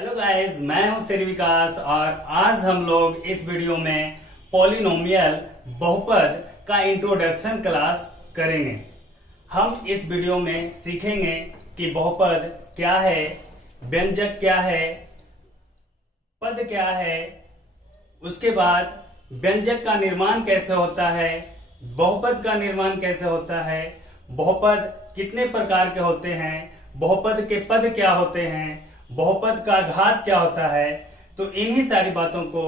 Hello guys, मैं हूं श्री विकास और आज हम लोग इस वीडियो में पॉलिनोमियल बहुपद का इंट्रोडक्शन क्लास करेंगे। हम इस वीडियो में सीखेंगे कि बहुपद क्या है, व्यंजक क्या है, पद क्या है, उसके बाद व्यंजक का निर्माण कैसे होता है, बहुपद का निर्माण कैसे होता है, बहुपद कितने प्रकार के होते हैं, बहुपद के पद क्या होते हैं, बहुपद का घात क्या होता है। तो इन्हीं सारी बातों को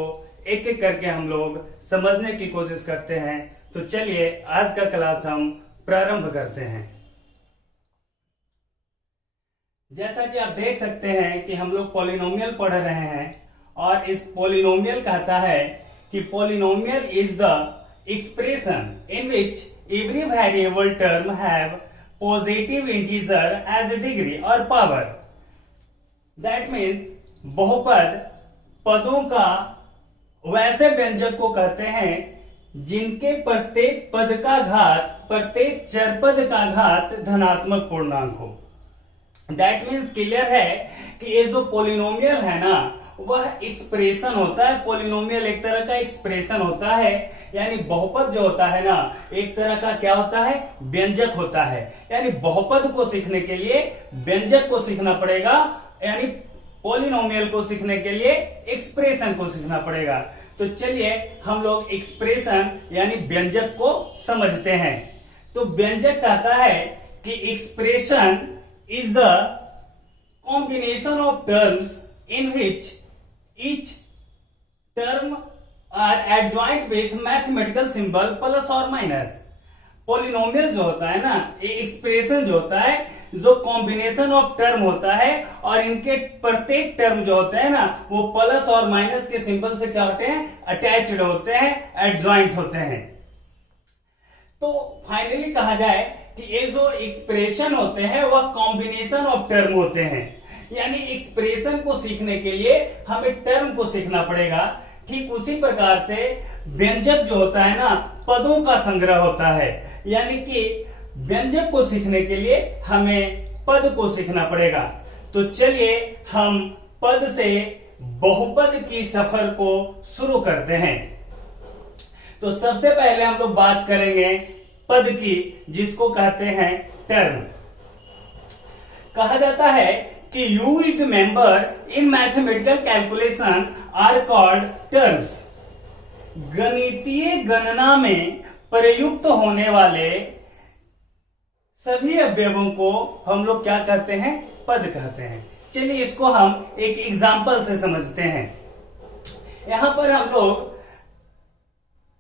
एक एक करके हम लोग समझने की कोशिश करते हैं। तो चलिए आज का क्लास हम प्रारंभ करते हैं। जैसा कि आप देख सकते हैं कि हम लोग पॉलिनोमियल पढ़ रहे हैं और इस पॉलिनोमियल कहता है कि polynomial is the expression in which every variable term have positive integer as degree और पावर। दैट मीन्स बहुपद पदों का वैसे व्यंजक को कहते हैं जिनके प्रत्येक पद का घात, प्रत्येक चरपद का घात धनात्मक पूर्णांक हो। दैट मीन्स क्लियर है कि ये जो पॉलिनोमियल है ना, वह एक्सप्रेशन होता है। पॉलिनोमियल एक तरह का एक्सप्रेशन होता है, यानी बहुपद जो होता है ना, एक तरह का क्या होता है, व्यंजक होता है। यानी बहुपद को सीखने के लिए व्यंजक को सीखना पड़ेगा, यानी पॉलिनोमियल को सीखने के लिए एक्सप्रेशन को सीखना पड़ेगा। तो चलिए हम लोग एक्सप्रेशन यानी व्यंजक को समझते हैं। तो व्यंजक कहता है कि expression is the combination of terms in which each term are adjoint with mathematical symbol plus और माइनस। पॉलिनोमियल जो होता है ना, ये एक्सप्रेशन जो होता है, जो कॉम्बिनेशन ऑफ टर्म होता है और इनके प्रत्येक टर्म जो होते हैं ना, वो प्लस और माइनस के सिंबल से क्या होते हैं, अटैच्ड होते हैं, एडजॉइंट होते हैं। तो फाइनली कहा जाए कि ये जो एक्सप्रेशन होते हैं वह कॉम्बिनेशन ऑफ टर्म होते हैं। यानी एक्सप्रेशन को सीखने के लिए हमें टर्म को सीखना पड़ेगा। ठीक उसी प्रकार से व्यंजक जो होता है ना, पदों का संग्रह होता है। यानी कि व्यंजक को सीखने के लिए हमें पद को सीखना पड़ेगा। तो चलिए हम पद से बहुपद की सफर को शुरू करते हैं। तो सबसे पहले हम लोग बात करेंगे पद की, जिसको कहते हैं टर्म। कहा जाता है कि used member in mathematical calculation are called terms. गणितीय गणना में प्रयुक्त होने वाले सभी अवयवों को हम लोग क्या कहते हैं, पद कहते हैं। चलिए इसको हम एक एग्जाम्पल से समझते हैं। यहां पर हम लोग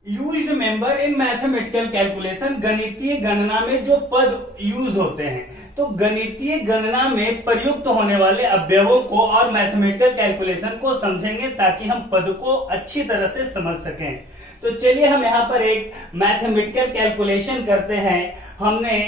used member in mathematical calculation, गणितीय गणना में जो पद यूज होते हैं, तो गणितीय गणना में प्रयुक्त होने वाले अवयवों को और मैथमेटिकल कैलकुलेशन को समझेंगे ताकि हम पद को अच्छी तरह से समझ सकें। तो चलिए हम यहाँ पर एक मैथमेटिकल कैलकुलेशन करते हैं। हमने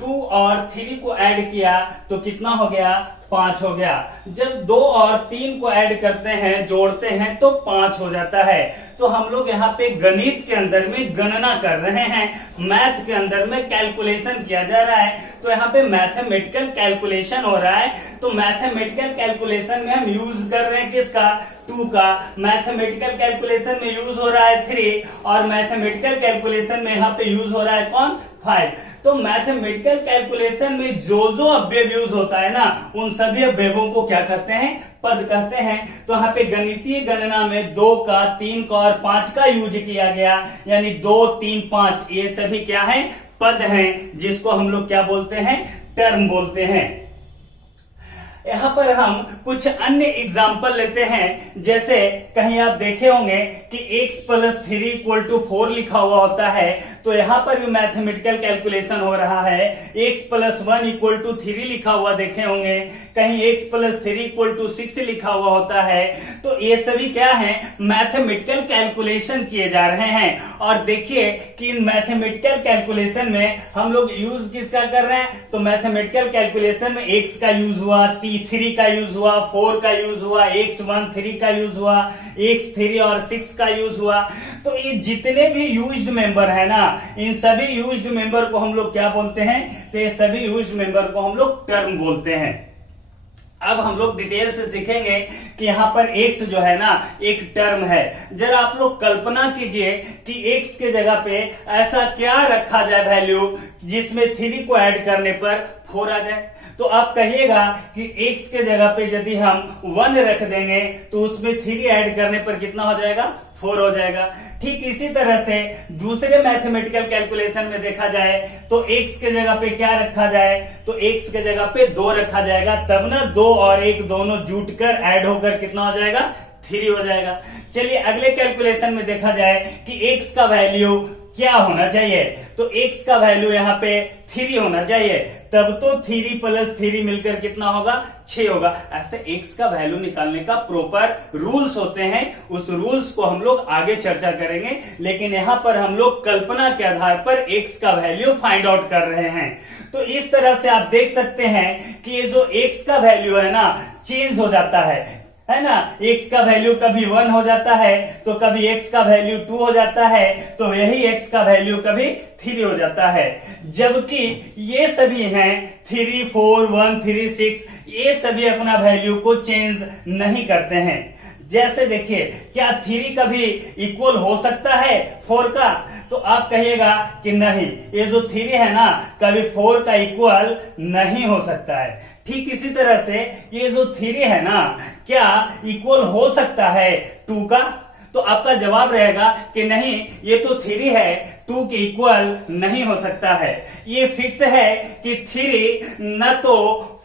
2 और 3 को ऐड किया तो कितना हो गया, 5 हो गया। जब 2 और 3 को ऐड करते हैं, जोड़ते हैं तो 5 हो जाता है। तो हम लोग यहाँ पे गणित के अंदर में गणना कर रहे हैं, मैथ के अंदर में कैलकुलेशन किया जा रहा है। तो यहाँ पे मैथमेटिकल कैलकुलेशन हो रहा है। तो मैथमेटिकल कैलकुलेशन में हम यूज कर रहे हैं किसका, 2 का। मैथमेटिकल कैलकुलेशन में यूज हो रहा है 3 और मैथमेटिकल कैलकुलेशन में यहाँ पे यूज हो रहा है कौन, 5। तो मैथमेटिकल कैलकुलेशन में जो जो अवयव यूज होता है ना, उन सभी अवयवों को क्या कहते हैं, पद कहते हैं। तो यहाँ पे गणितीय गणना में 2 का, 3 का और 5 का यूज किया गया, यानी 2, 3, 5 ये सभी क्या है, पद हैं, जिसको हम लोग क्या बोलते हैं, टर्म बोलते हैं। यहां पर हम कुछ अन्य एग्जाम्पल लेते हैं। जैसे कहीं आप देखे होंगे कि x + 3 = 4 लिखा हुआ होता है, तो यहां पर भी मैथमेटिकल कैलकुलेशन हो रहा है। x + 1 = 3 लिखा हुआ देखे होंगे, कहीं x + 3 = 6 लिखा हुआ होता है। तो ये सभी क्या है, मैथमेटिकल कैलकुलेशन किए जा रहे हैं। और देखिए कि इन मैथमेटिकल कैलकुलेशन में हम लोग यूज किसका कर रहे हैं, तो मैथमेटिकल कैलकुलेशन में x का यूज हुआ, 3 का यूज हुआ, 4 का यूज हुआ, x1 3 का यूज हुआ, x3 और 6 का यूज हुआ। तो ये जितने भी यूज्ड मेंबर है ना, इन सभी यूज्ड मेंबर को हम लोग क्या बोलते हैं, तो ये सभी यूज्ड मेंबर को हम लोग टर्म बोलते हैं। अब हम लोग डिटेल से सीखेंगे कि यहाँ पर x जो है ना एक टर्म है। जरा आप लोग कल्पना कीजिए कि x के जगह पे ऐसा क्या रखा जाए वैल्यू जिसमें 3 को ऐड करने पर 4 आ जाए। तो आप कहिएगा कि x के जगह पे यदि हम 1 रख देंगे तो उसमें 3 ऐड करने पर कितना हो जाएगा, 4 हो जाएगा। ठीक इसी तरह से दूसरे मैथमेटिकल कैलकुलेशन में देखा जाए तो x के जगह पे क्या रखा जाए, तो x के जगह पे 2 रखा जाएगा, तब ना 2 और 1 दोनों जुटकर ऐड होकर कितना हो जाएगा, 3 हो जाएगा। चलिए अगले कैलकुलेशन में देखा जाए कि x का वैल्यू क्या होना चाहिए, तो x का वैल्यू यहाँ पे 3 होना चाहिए, तब तो 3 प्लस 3 मिलकर कितना होगा, 6 होगा। ऐसे x का वैल्यू निकालने का प्रॉपर रूल्स होते हैं, उस रूल्स को हम लोग आगे चर्चा करेंगे, लेकिन यहाँ पर हम लोग कल्पना के आधार पर x का वैल्यू फाइंड आउट कर रहे हैं। तो इस तरह से आप देख सकते हैं कि ये जो x का वैल्यू है ना चेंज हो जाता है ना। x का वैल्यू कभी 1 हो जाता है तो कभी x का वैल्यू 2 हो जाता है, तो यही x का वैल्यू कभी 3 हो जाता है। जबकि ये सभी हैं 3, 4, 1, 3, 6, ये सभी अपना वैल्यू को चेंज नहीं करते हैं। जैसे देखिए क्या 3 कभी इक्वल हो सकता है 4 का, तो आप कहिएगा कि नहीं, ये जो 3 है ना कभी 4 का इक्वल नहीं हो सकता है। ठीक इसी तरह से ये जो 3 है ना क्या इक्वल हो सकता है 2 का, तो आपका जवाब रहेगा कि नहीं, ये तो 3 है 2 के इक्वल नहीं हो सकता है। ये फिक्स है कि 3 न तो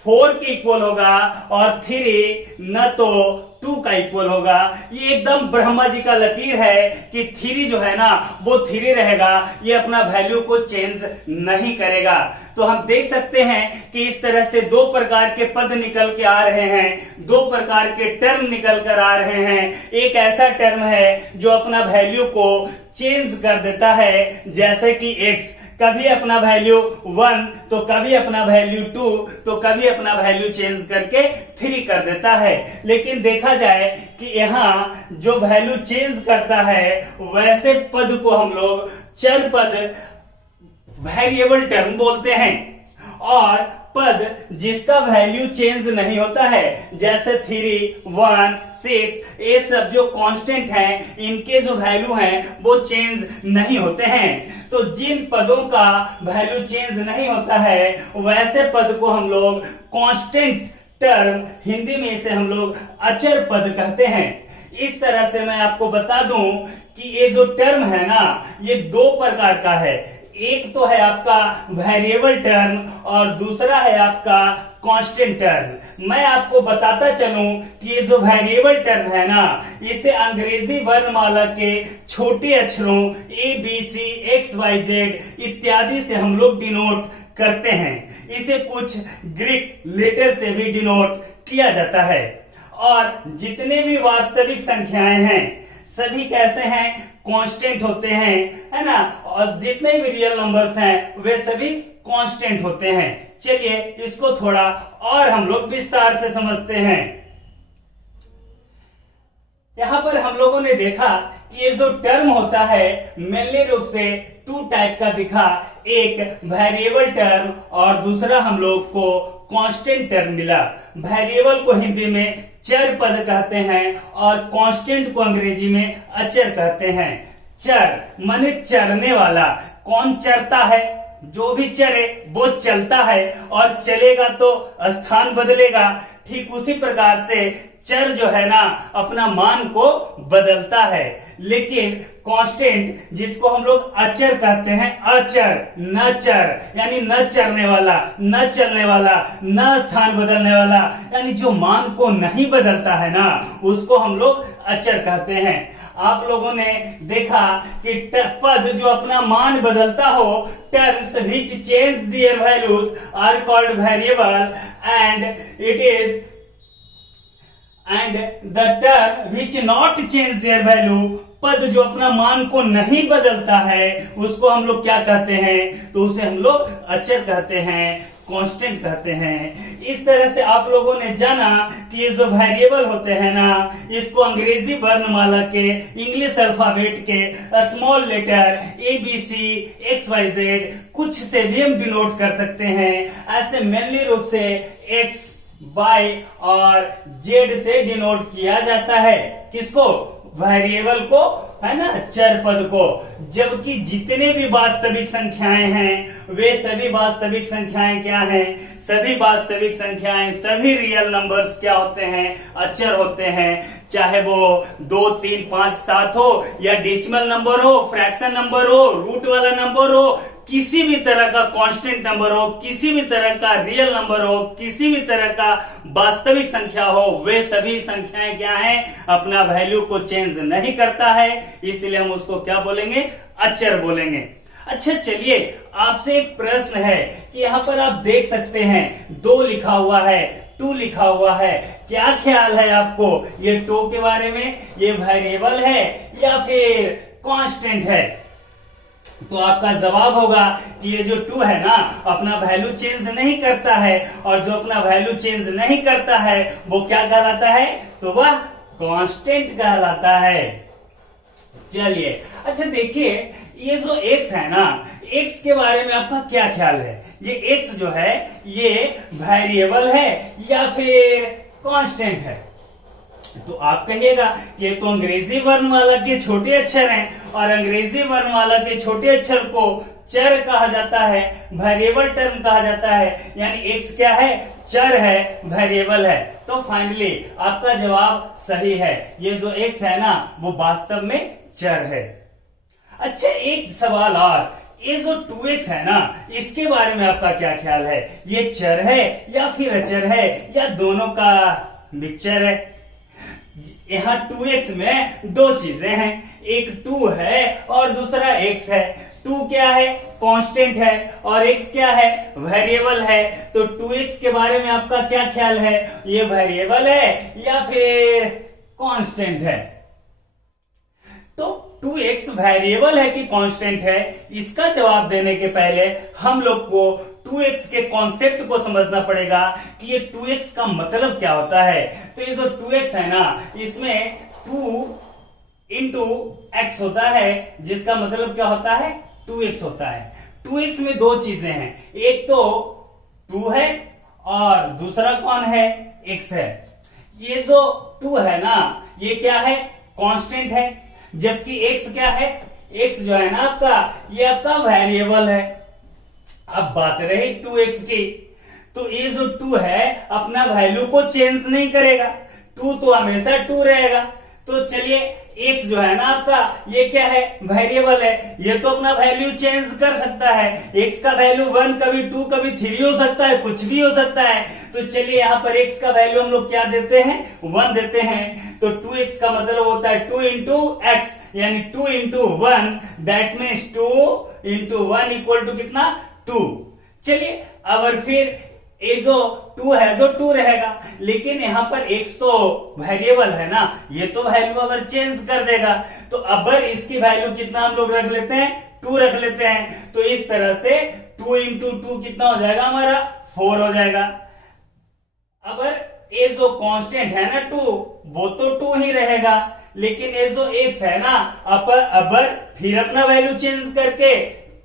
4 के इक्वल होगा और 3 न तो 2 का इक्वल होगा। ये एकदम ब्रह्मा जी का लकीर है कि 3 जो है ना वो 3 रहेगा, ये अपना वैल्यू को चेंज नहीं करेगा। तो हम देख सकते हैं कि इस तरह से 2 प्रकार के पद निकल के आ रहे हैं, 2 प्रकार के टर्म निकल कर आ रहे हैं। एक ऐसा टर्म है जो अपना वैल्यू को चेंज कर देता है, जैसे कि x कभी अपना वैल्यू 1 तो कभी अपना वैल्यू 2 तो कभी अपना वैल्यू चेंज करके 3 कर देता है। लेकिन देखा जाए कि यहाँ जो वैल्यू चेंज करता है वैसे पद को हम लोग चर पद वेरिएबल टर्म बोलते हैं, और पद जिसका वैल्यू चेंज नहीं होता है जैसे 3, 1, 6 ये सब जो कांस्टेंट हैं इनके जो वैल्यू हैं वो चेंज नहीं होते हैं। तो जिन पदों का वैल्यू चेंज नहीं होता है वैसे पद को हम लोग कांस्टेंट टर्म, हिंदी में इसे हम लोग अचर पद कहते हैं। इस तरह से मैं आपको बता दूं कि ये जो टर्म है ना ये 2 प्रकार का है। एक तो है आपका वेरिएबल टर्म और दूसरा है आपका कांस्टेंट टर्म। मैं आपको बताता चलूं कि ये जो वेरिएबल टर्म है ना इसे अंग्रेजी वर्णमाला के छोटे अक्षरों A, B, C, X, Y, Z इत्यादि से हम लोग डिनोट करते हैं। इसे कुछ ग्रीक लेटर से भी डिनोट किया जाता है। और जितने भी वास्तविक संख्याएं हैं सभी कैसे हैं, कांस्टेंट होते हैं, है ना, और जितने भी रियल नंबर्स हैं वे सभी कांस्टेंट होते हैं। चलिए इसको थोड़ा और हम लोग विस्तार से समझते हैं। यहां पर हम लोगों ने देखा कि ये जो टर्म होता है मेनली रूप से 2 टाइप का दिखा, एक वेरिएबल टर्म और दूसरा हम लोग को कांस्टेंट टर्म मिला। वेरिएबल को हिंदी में चर पद कहते हैं और कांस्टेंट को अंग्रेजी में अचर कहते हैं। चर माने चरने वाला, कौन चरता है, जो भी चरे वो चलता है और चलेगा तो स्थान बदलेगा। ठीक उसी प्रकार से चर जो है ना अपना मान को बदलता है, लेकिन कांस्टेंट जिसको हम लोग अचर कहते हैं, अचर न चर यानी न चरने वाला, न चलने वाला, न स्थान बदलने वाला, यानी जो मान को नहीं बदलता है ना उसको हम लोग अचर कहते हैं। आप लोगों ने देखा कि पद जो अपना मान बदलता हो, terms which change their values are called variable, and the term which not change their value, पद जो अपना मान को नहीं बदलता है उसको हम लोग क्या कहते हैं, तो उसे हम लोग अचर कहते हैं, कांस्टेंट कहते हैं। इस तरह से आप लोगों ने जाना कि ये जो वेरिएबल होते हैं ना इसको अंग्रेजी वर्णमाला के इंग्लिश अल्फाबेट के स्मॉल लेटर ABC, XYZ कुछ से भी हम डिनोट कर सकते हैं। ऐसे मेनली रूप से X, बाय और जेड से डिनोट किया जाता है। किसको? वेरिएबल को, है ना, चर पद को। जबकि जितने भी वास्तविक संख्याएं हैं वे सभी वास्तविक संख्याएं क्या हैं? सभी वास्तविक संख्याएं, सभी रियल नंबर्स क्या होते हैं? अचर होते हैं। चाहे वो 2, 3, 5, 7 हो या डेसिमल नंबर हो, फ्रैक्शन नंबर हो, रूट वाला नंबर हो, किसी भी तरह का कांस्टेंट नंबर हो, किसी भी तरह का रियल नंबर हो, किसी भी तरह का वास्तविक संख्या हो, वे सभी संख्याएं क्या हैं? अपना वैल्यू को चेंज नहीं करता है, इसलिए हम उसको क्या बोलेंगे? अचर बोलेंगे। अच्छा चलिए, आपसे एक प्रश्न है कि यहां पर आप देख सकते हैं 2 लिखा हुआ है, 2 लिखा हुआ है। क्या ख्याल है आपको ये 2 के बारे में? ये वेरिएबल है या फिर कांस्टेंट है? तो आपका जवाब होगा कि ये जो 2 है ना, अपना वैल्यू चेंज नहीं करता है, और जो अपना वैल्यू चेंज नहीं करता है वो क्या कहलाता है? तो वह कांस्टेंट कहलाता है। चलिए, अच्छा देखिए, ये जो x है ना, x के बारे में आपका क्या ख्याल है? ये x जो है ये वेरिएबल है या फिर कांस्टेंट है? तो आप कहिएगा कि ये तो अंग्रेजी वर्णमाला के छोटे अक्षर हैं, और अंग्रेजी वर्णमाला के छोटे अक्षर को चर कहा जाता है, वेरिएबल टर्म कहा जाता है। यानी x क्या है? चर है, वेरिएबल है। तो फाइनली आपका जवाब सही है। ये जो x है ना, वो वास्तव में चर है। अच्छा, एक सवाल और, ये जो 2x है ना, इसके बारे में आपका क्या ख्याल है? ये चर है या फिर अचर है, या दोनों का मिक्सचर है? यहाँ 2x में 2 चीजें हैं, एक 2 है और दूसरा x है। 2 क्या है? कांस्टेंट है, और x क्या है? वेरिएबल है। तो 2x के बारे में आपका क्या ख्याल है? ये वेरिएबल है या फिर कांस्टेंट है? तो 2x वेरिएबल है कि कांस्टेंट है, इसका जवाब देने के पहले हम लोग को 2x के कॉन्सेप्ट को समझना पड़ेगा कि ये 2x का मतलब क्या होता है। तो ये जो 2x है ना, इसमें 2 इंटू x होता है, जिसका मतलब क्या होता है? 2x होता है। 2x में 2 चीजें हैं, एक तो 2 है और दूसरा कौन है? x है। ये जो 2 है ना, ये क्या है? कांस्टेंट है, जबकि x क्या है? x जो है ना आपका, ये आपका वेरिएबल है। अब बात रही 2x की, तो ये जो 2 है अपना वैल्यू को चेंज नहीं करेगा, 2 तो हमेशा 2 रहेगा। तो चलिए, x जो है ना आपका, ये क्या है? वेरिएबल है, ये तो अपना वैल्यू चेंज कर सकता है। x का वैल्यू 1, कभी 2, कभी 3 हो सकता है, कुछ भी हो सकता है। तो चलिए, यहाँ पर x का वैल्यू हम लोग क्या देते हैं? 1 देते हैं। तो 2x का मतलब होता है 2 इंटू x, यानी 2 into 1, that means 2 into 1 equal to कितना? 2। चलिए, अब फिर ये जो 2 है जो 2 रहेगा, लेकिन यहाँ पर x तो वेरिएबल है ना, ये तो वैल्यू अगर चेंज कर देगा, तो अगर इसकी वैल्यू कितना हम लोग रख लेते हैं? 2 रख लेते हैं। तो इस तरह से 2 इंटू 2 कितना हो जाएगा हमारा? 4 हो जाएगा। अगर ये जो कांस्टेंट है ना 2, वो तो 2 ही रहेगा, लेकिन ये जो x है ना, अगर फिर अपना वैल्यू चेंज करके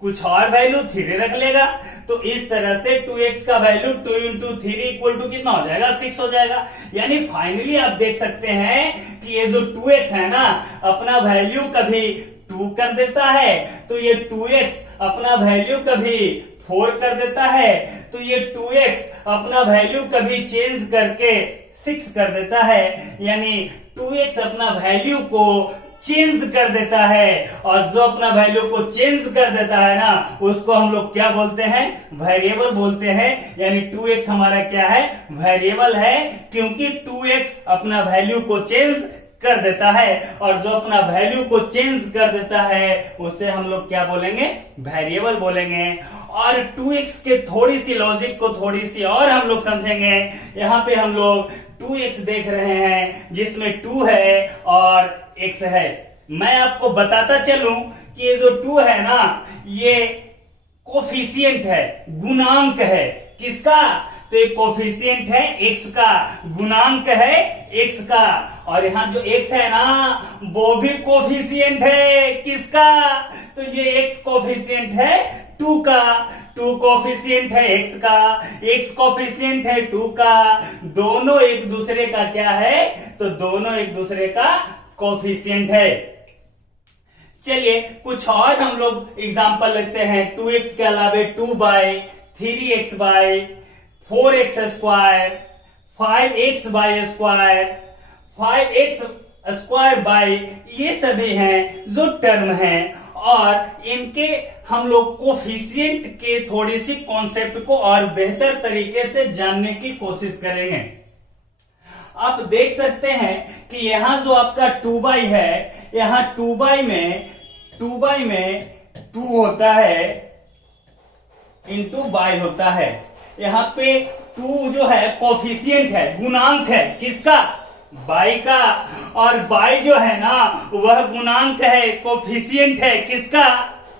कुछ और वैल्यू 3 रख लेगा। तो इस तरह से 2x का वैल्यू 2 इंटू 3 इक्वल टू कितना हो जाएगा? 6 हो जाएगा। यानी फाइनली आप देख सकते हैं कि ये जो 2x है ना, अपना वैल्यू कभी 2 कर देता है, तो ये 2x अपना वैल्यू कभी 4 कर देता है, तो ये 2x अपना वैल्यू कभी चेंज करके 6 कर देता है। यानी 2x अपना वैल्यू को चेंज कर देता है, और जो अपना वैल्यू को चेंज कर देता है ना, उसको हम लोग क्या बोलते हैं? वेरिएबल बोलते हैं। यानी 2x हमारा क्या है? वेरिएबल है, क्योंकि 2x अपना वैल्यू को चेंज कर देता है, और जो अपना वैल्यू को चेंज कर देता है उसे हम लोग क्या बोलेंगे? वेरिएबल बोलेंगे। और 2x के थोड़ी सी लॉजिक को थोड़ी सी और हम लोग समझेंगे। यहाँ पे हम लोग 2x देख रहे हैं, जिसमें 2 है और x है। मैं आपको बताता चलूं कि ये जो 2 है ना, ये कोफिशिएंट है, गुणांक है। किसका? तो एक कोफिशिएंट है x का, गुणांक है x का। और यहाँ जो x है ना, वो भी कोफिशिएंट है। किसका? तो ये x कोफिशिएंट है 2 का। टू कोफिशिएंट है x का, x कोफिशिएंट है 2 का, दोनों एक दूसरे का क्या है, तो दोनों एक दूसरे का कोफिशिएंट है। चलिए कुछ और हम लोग एग्जांपल लेते हैं। 2x के अलावे 2 by 3x by 4x square, 5x by square, 5x square by, ये सभी हैं जो टर्म हैं और इनके हम लोग कोफिशिएंट के थोड़ी सी कॉन्सेप्ट को और बेहतर तरीके से जानने की कोशिश करेंगे। आप देख सकते हैं कि यहां जो आपका 2 बाई है, यहां 2 बाई में 2 होता है इंटू बाई होता है। यहां पे 2 जो है कोफिशिएंट है, गुणांक है किसका, बाई का, और बाई जो है ना वह गुणांक है, कोफिशिएंट है किसका,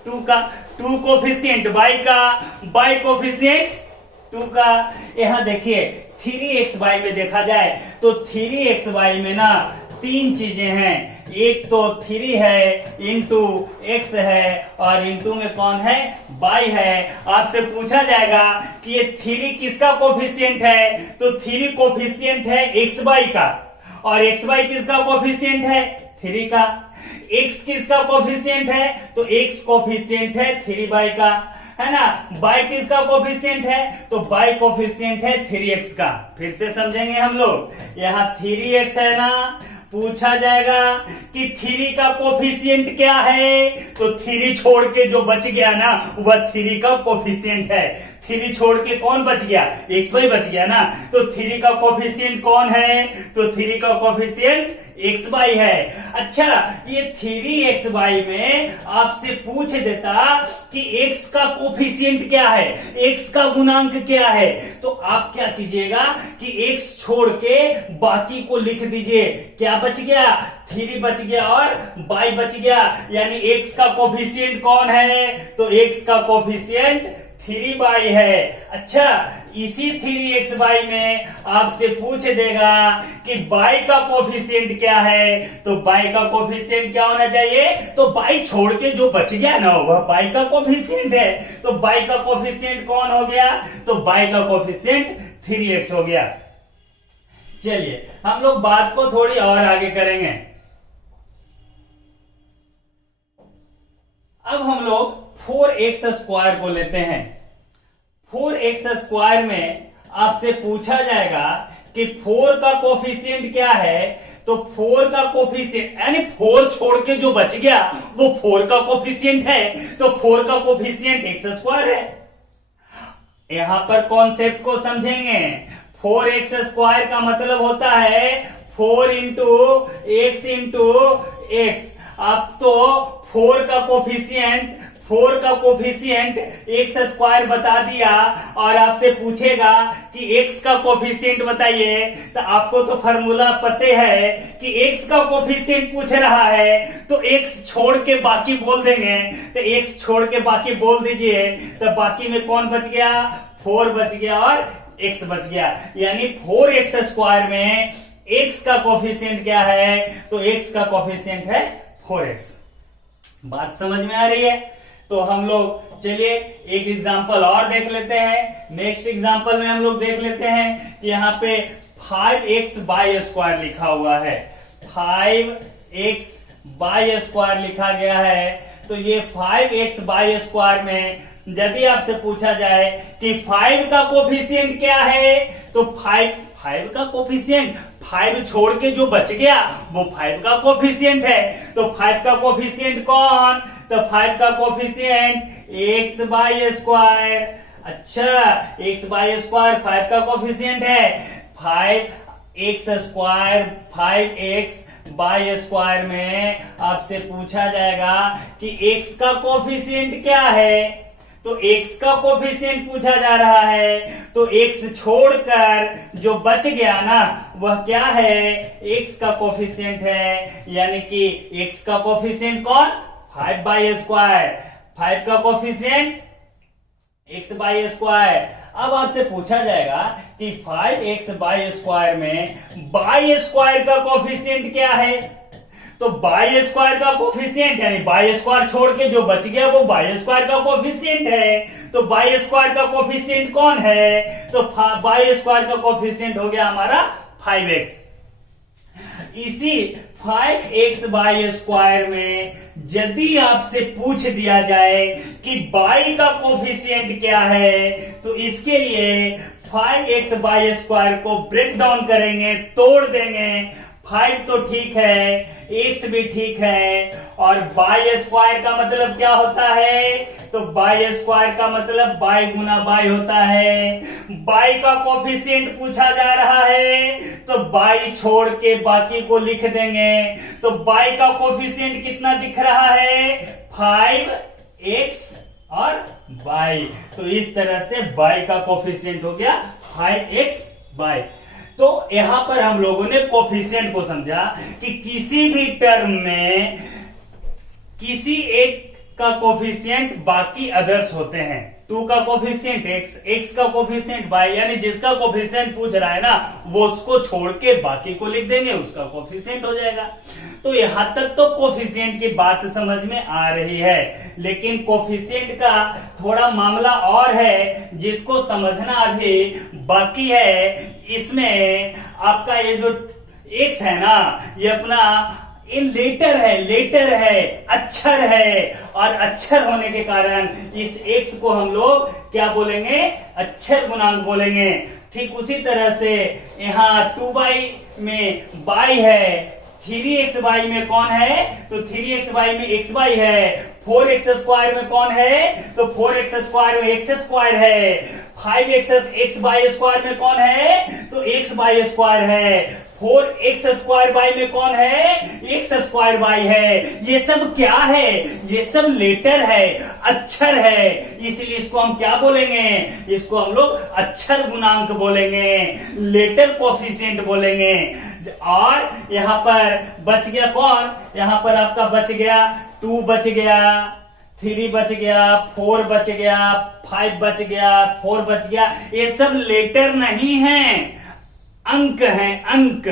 2 का। 2 कोफिशिएंट बाई का, बाई कोफिशिएंट 2 का। यहां देखिए 3x बाई में देखा जाए तो 3x बाई में ना 3 चीजें हैं, एक तो 3 है, इंटू x है, और इंटू में कौन है, बाई है। आपसे पूछा जाएगा कि ये 3 किसका कोफिशिएंट है, तो 3 कोफिशिएंट है x बाई का, और x बाई किसका कोफिशिएंट है, 3 का। x किसका कोफिशिएंट है, तो x कोफिशिएंट है 3 बाई का, है ना। बाई किसका कोफिशिएंट है, तो बाई कोफिशिएंट है 3x का। फिर से समझेंगे हम लोग, यहाँ 3x है ना, पूछा जाएगा कि 3 का कोफिशिएंट क्या है, तो 3 छोड़ के जो बच गया ना वह 3 का कोफिशिएंट है। 3 छोड़ के कौन बच गया, x बाई बच गया ना, तो 3 का कोफिशिएंट कौन है, तो 3 का कोफिशिएंट x बाई है। अच्छा, ये 3x बाई में आपसे पूछ देता कि x का कोफिशिएंट क्या है, x का गुणांक क्या है, तो आप क्या कीजिएगा कि x छोड़ के बाकी को लिख दीजिए। क्या बच गया, 3 बच गया और बाई बच गया, यानी x का कोफिशिएंट कौन है, तो x का कोफिशिएंट 3 बाई है। अच्छा, इसी 3x बाई में आपसे पूछ देगा कि बाई का कोफिशिएंट क्या है, तो बाई का कोफिशिएंट क्या होना चाहिए, तो बाई छोड़ के जो बच गया ना वह बाई का कोफिशिएंट है। तो बाई का कोफिशिएंट कौन हो गया, तो बाई का कोफिशिएंट 3x हो गया। चलिए हम लोग बात को थोड़ी और आगे करेंगे। अब हम लोग 4x स्क्वायर को लेते हैं। 4x स्क्वायर में आपसे पूछा जाएगा कि 4 का कोफिशिएंट क्या है, तो 4 का कोफिशिएंट यानी 4 छोड़ के जो बच गया वो 4 का कोफिशिएंट है, तो 4 का कोफिशिएंट x स्क्वायर है। यहां पर कॉन्सेप्ट को समझेंगे। 4x स्क्वायर का मतलब होता है 4 इंटू x इंटू x। अब तो 4 का कोफिशिएंट x स्क्वायर बता दिया और आपसे पूछेगा कि x का कोफिशिएंट बताइए, तो आपको तो फॉर्मूला पते है कि x का कोफिशिएंट पूछ रहा है तो x छोड़ के बाकी बोल देंगे। तो x छोड़ के बाकी बोल दीजिए, तो बाकी में कौन बच गया, 4 बच गया और x बच गया। यानी 4x स्क्वायर में x का कोफिशिएंट क्या है, तो x का कोफिशिएंट है 4x। बात समझ में आ रही है। तो हम लोग चलिए एक एग्जांपल और देख लेते हैं। नेक्स्ट एग्जांपल में हम लोग देख लेते हैं कि यहाँ पे 5x बाई स्क्वायर लिखा हुआ है, 5x बाई स्क्वायर लिखा गया है। तो ये 5x बाई स्क्वायर में यदि आपसे पूछा जाए कि 5 का कोफिशिएंट क्या है, तो 5 का कोफिशिएंट 5 छोड़ के जो बच गया वो 5 का कोफिशिएंट है। तो 5 का कोफिशिएंट कौन, तो 5 का कोफिशिएंट x बाई स्क्वायर। अच्छा, x बाई स्क्वायर 5 का कोफिशिएंट है, 5x square 5x by square में आपसे पूछा जाएगा कि x का कोफिशिएंट क्या है, तो x का कोफिशिएंट पूछा जा रहा है। तो x छोड़कर जो बच गया ना वह क्या है, x का कोफिशिएंट है। यानी कि x का कोफिशिएंट कौन, 5 बाई स्क्वायर, 5 का कोफिशिएंट x बाई स्क्वायर। अब आपसे पूछा जाएगा कि 5x बाई स्क्वायर में बाई स्क्वायर का कोफिशिएंट क्या है, तो बाई स्क्वायर का कोफिशिएंट यानी बाई स्क्वायर छोड़ के जो बच गया वो बाई स्क्वायर का कोफिशिएंट है। तो बाई स्क्वायर का कोफिशिएंट कौन है? तो बाई स्क्वायर का कोफिशिएंट हो गया हमारा 5x। इसी 5x बाई स्क्वायर में यदि आपसे पूछ दिया जाए कि बाई का कोफिशिएंट क्या है, तो इसके लिए 5x बाई स्क्वायर को ब्रेक डाउन करेंगे, तोड़ देंगे। 5 तो ठीक है, x भी ठीक है, और बाई स्क्वायर का मतलब क्या होता है? तो बाई स्क्वायर का मतलब बाई गुना बाई होता है। बाई का कोफिशिएंट पूछा जा रहा है, तो बाई छोड़ के बाकी को लिख देंगे। तो बाई का कोफिशिएंट कितना दिख रहा है? 5x और बाई। तो इस तरह से बाई का कोफिशिएंट हो गया 5x बाई। तो यहां पर हम लोगों ने कोफिशिएंट को समझा कि किसी भी टर्म में किसी एक का कोफिशिएंट बाकी अदर्स होते हैं। 2 का कोफिशिएंट x का कोफिशिएंट y, यानी जिसका कोफिशिएंट पूछ रहा है ना वो उसको छोड़ के बाकी को लिख देंगे, उसका कोफिशिएंट हो जाएगा। तो यहां तक तो कोफिशिएंट की बात समझ में आ रही है, लेकिन कोफिशिएंट का थोड़ा मामला और है जिसको समझना अभी बाकी है। इसमें आपका ये जो x है ना, ये अपना ये लेटर है, अक्षर है, और अक्षर होने के कारण इस x को हम लोग क्या बोलेंगे? अक्षर गुणांक बोलेंगे। ठीक उसी तरह से यहाँ 2y में y है, 3xy में कौन है? तो 3xy में xy है। 4x स्क्वायर में कौन है? तो 4x स्क्वायर में x स्क्वायर है। 5xy स्क्वायर में कौन है? तो xy स्क्वायर है। 4x स्क्वायर बाई में कौन है? x स्क्वायर बाई है। ये सब क्या है? ये सब लेटर है, अक्षर है, इसलिए इसको हम क्या बोलेंगे? इसको हम लोग अक्षर गुणांक बोलेंगे, लेटर कोफिशिएंट बोलेंगे। और यहां पर बच गया कौन? यहां पर आपका बच गया 2 बच गया, 3 बच गया, 4 बच गया, 5 बच गया, 4 बच गया। ये सब लेटर नहीं है, अंक है, अंक,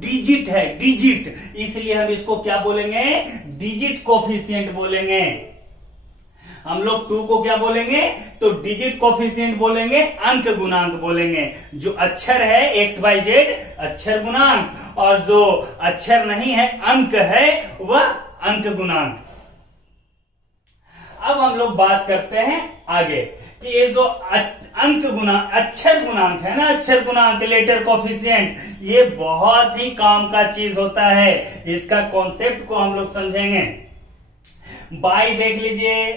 डिजिट है, डिजिट। इसलिए हम इसको क्या बोलेंगे? डिजिट कोफिशिएंट बोलेंगे। हम लोग 2 को क्या बोलेंगे? तो डिजिट कोफिशिएंट बोलेंगे, अंक गुणांक बोलेंगे। जो अक्षर है XYZ अक्षर गुणांक, और जो अक्षर नहीं है, अंक है, वह अंक गुणांक। अब हम लोग बात करते हैं आगे कि ये जो अंक गुणांक, अक्षर गुणांक है ना, अक्षर गुणांक, लेटर कोफिशिएंट, ये बहुत ही काम का चीज होता है। इसका कॉन्सेप्ट को हम लोग समझेंगे। बाई देख लीजिए,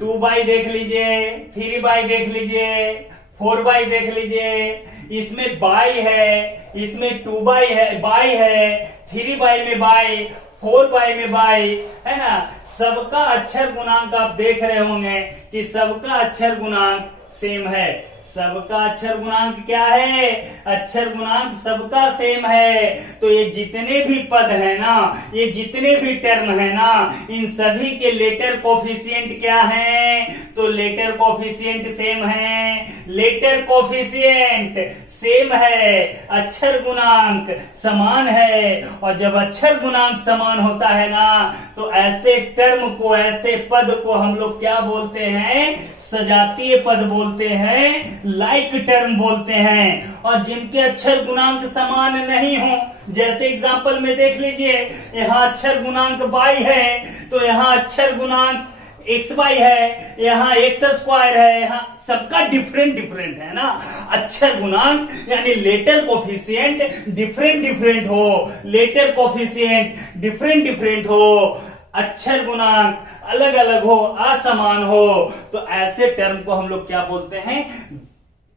2y देख लीजिए, 3y देख लीजिए, 4y देख लीजिए। इसमें बाई है, इसमें 2y है, बाई है, 3y में बाई, 4y में बाई है ना। सबका अक्षर गुणांक आप देख रहे होंगे कि सबका अक्षर गुणांक सेम है। सबका अक्षर गुणांक क्या है? अक्षर गुणांक सबका सेम है। तो ये जितने भी पद है ना, ये जितने भी टर्म है ना, इन सभी के लेटर कोफिशिएंट क्या हैं? तो लेटर कोफिशिएंट सेम है। लेटर कोफिशिएंट सेम है, अक्षर गुणांक समान है। और जब अक्षर गुणांक समान होता है ना, तो ऐसे टर्म को, ऐसे पद को हम लोग क्या बोलते हैं? सजातीय पद बोलते हैं, लाइक टर्म बोलते हैं। और जिनके अक्षर गुणांक समान नहीं हो, जैसे एग्जांपल में देख लीजिए, यहाँ अक्षर गुणांक बाई है, तो यहाँ अक्षर गुणांक XY है, यहाँ x स्क्वायर है, यहाँ सबका डिफरेंट डिफरेंट है ना। अक्षर गुणांक यानी लेटर कोफिशिएंट डिफरेंट डिफरेंट हो, लेटर कोफिशिएंट डिफरेंट डिफरेंट हो, अक्षर गुणांक अलग अलग हो, असमान हो, तो ऐसे टर्म को हम लोग क्या बोलते हैं?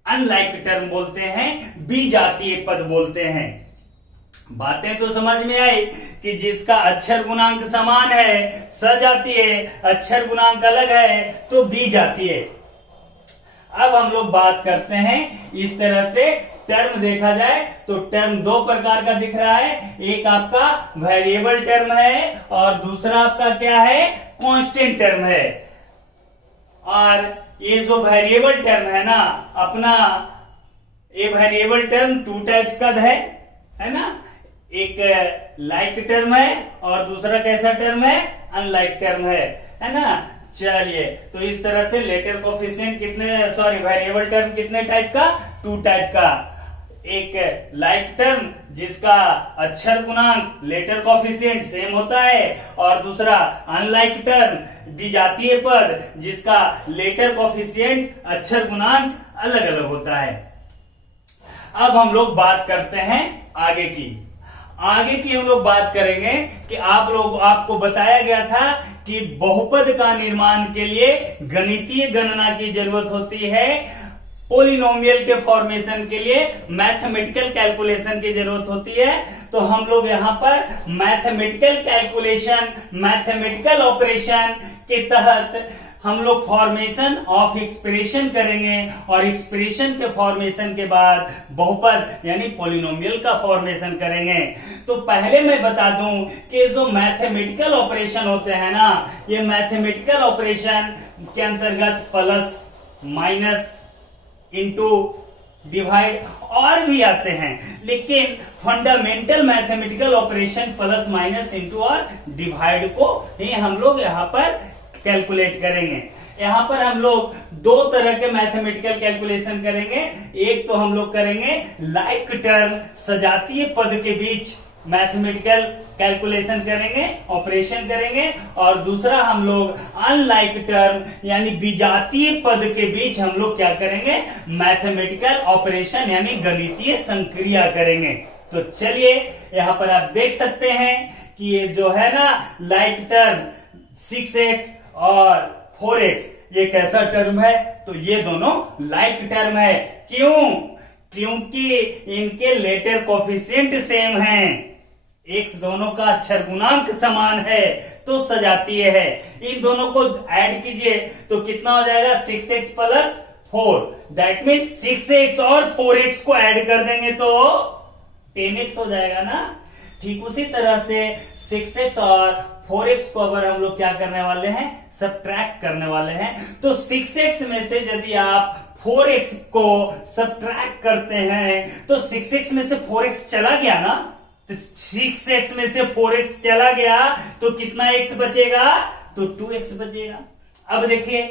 अनलाइक टर्म बोलते हैं, बीजातीय पद बोलते हैं। बातें तो समझ में आई कि जिसका अक्षर गुणांक समान है सजातीय, अक्षर गुणांक अलग है तो बीजातीय। अब हम लोग बात करते हैं इस तरह से टर्म देखा जाए तो टर्म 2 प्रकार का दिख रहा है। एक आपका वेरिएबल टर्म है और दूसरा आपका क्या है? कांस्टेंट टर्म है। और ये जो वेरिएबल टर्म है ना अपना, ये वेरिएबल टर्म 2 टाइप्स का है ना। एक लाइक टर्म है और दूसरा कैसा टर्म है, अनलाइक टर्म है ना। चलिए, तो इस तरह से लेटर कोफिशिएंट वेरिएबल टर्म कितने टाइप का, 2 टाइप का। एक लाइक टर्म जिसका अक्षर गुणांक लेटर कोफिशिएंट सेम होता है, और दूसरा अनलाइक टर्म विजातीय पद जिसका लेटर कोफिशिएंट अक्षर गुणांक अलग अलग होता है। अब हम लोग बात करते हैं आगे की हम लोग बात करेंगे कि आपको बताया गया था कि बहुपद का निर्माण के लिए गणितीय गणना की जरूरत होती है, पोलिनोमियल के फॉर्मेशन के लिए मैथमेटिकल कैलकुलेशन की जरूरत होती है। तो हम लोग यहां पर मैथमेटिकल कैलकुलेशन, मैथमेटिकल ऑपरेशन के तहत हम लोग फॉर्मेशन ऑफ एक्सप्रेशन करेंगे, और एक्सप्रेशन के फॉर्मेशन के बाद बहुपद यानी पोलिनोमियल का फॉर्मेशन करेंगे। तो पहले मैं बता दूं कि जो मैथमेटिकल ऑपरेशन होते हैं ना, ये मैथमेटिकल ऑपरेशन के अंतर्गत प्लस, माइनस, इंटू, डिवाइड और भी आते हैं, लेकिन fundamental mathematical operation plus, minus, into और डिवाइड को ही हम लोग यहाँ पर कैलकुलेट करेंगे। यहां पर हम लोग 2 तरह के मैथमेटिकल कैलकुलेशन करेंगे। एक तो हम लोग करेंगे लाइक टर्म सजातीय पद के बीच मैथमेटिकल कैलकुलेशन करेंगे, ऑपरेशन करेंगे, और दूसरा हम लोग अनलाइक टर्म यानी विजातीय पद के बीच हम लोग क्या करेंगे, मैथमेटिकल ऑपरेशन यानी गणितीय संक्रिया करेंगे। तो चलिए, यहां पर आप देख सकते हैं कि ये जो है ना लाइक टर्म 6x और 4x, ये कैसा टर्म है, तो ये दोनों लाइक टर्म है। क्यों? क्योंकि इनके लेटर कोफिशिएंट सेम हैं, x दोनों का अक्षर गुणांक समान है, तो सजातीय है। इन दोनों को ऐड कीजिए तो कितना हो जाएगा, 6x plus 4, that mean 6x और 4x को ऐड कर देंगे तो 10x हो जाएगा ना। ठीक उसी तरह से 6x और 4x को अगर हम लोग क्या करने वाले हैं, सब्ट्रैक्ट करने वाले हैं, तो 6x में से यदि आप 4x को सब्ट्रैक्ट करते हैं तो 6x में से 4x चला गया ना, तो 6x में से 4x चला गया तो कितना x बचेगा, तो 2x बचेगा। अब देखिए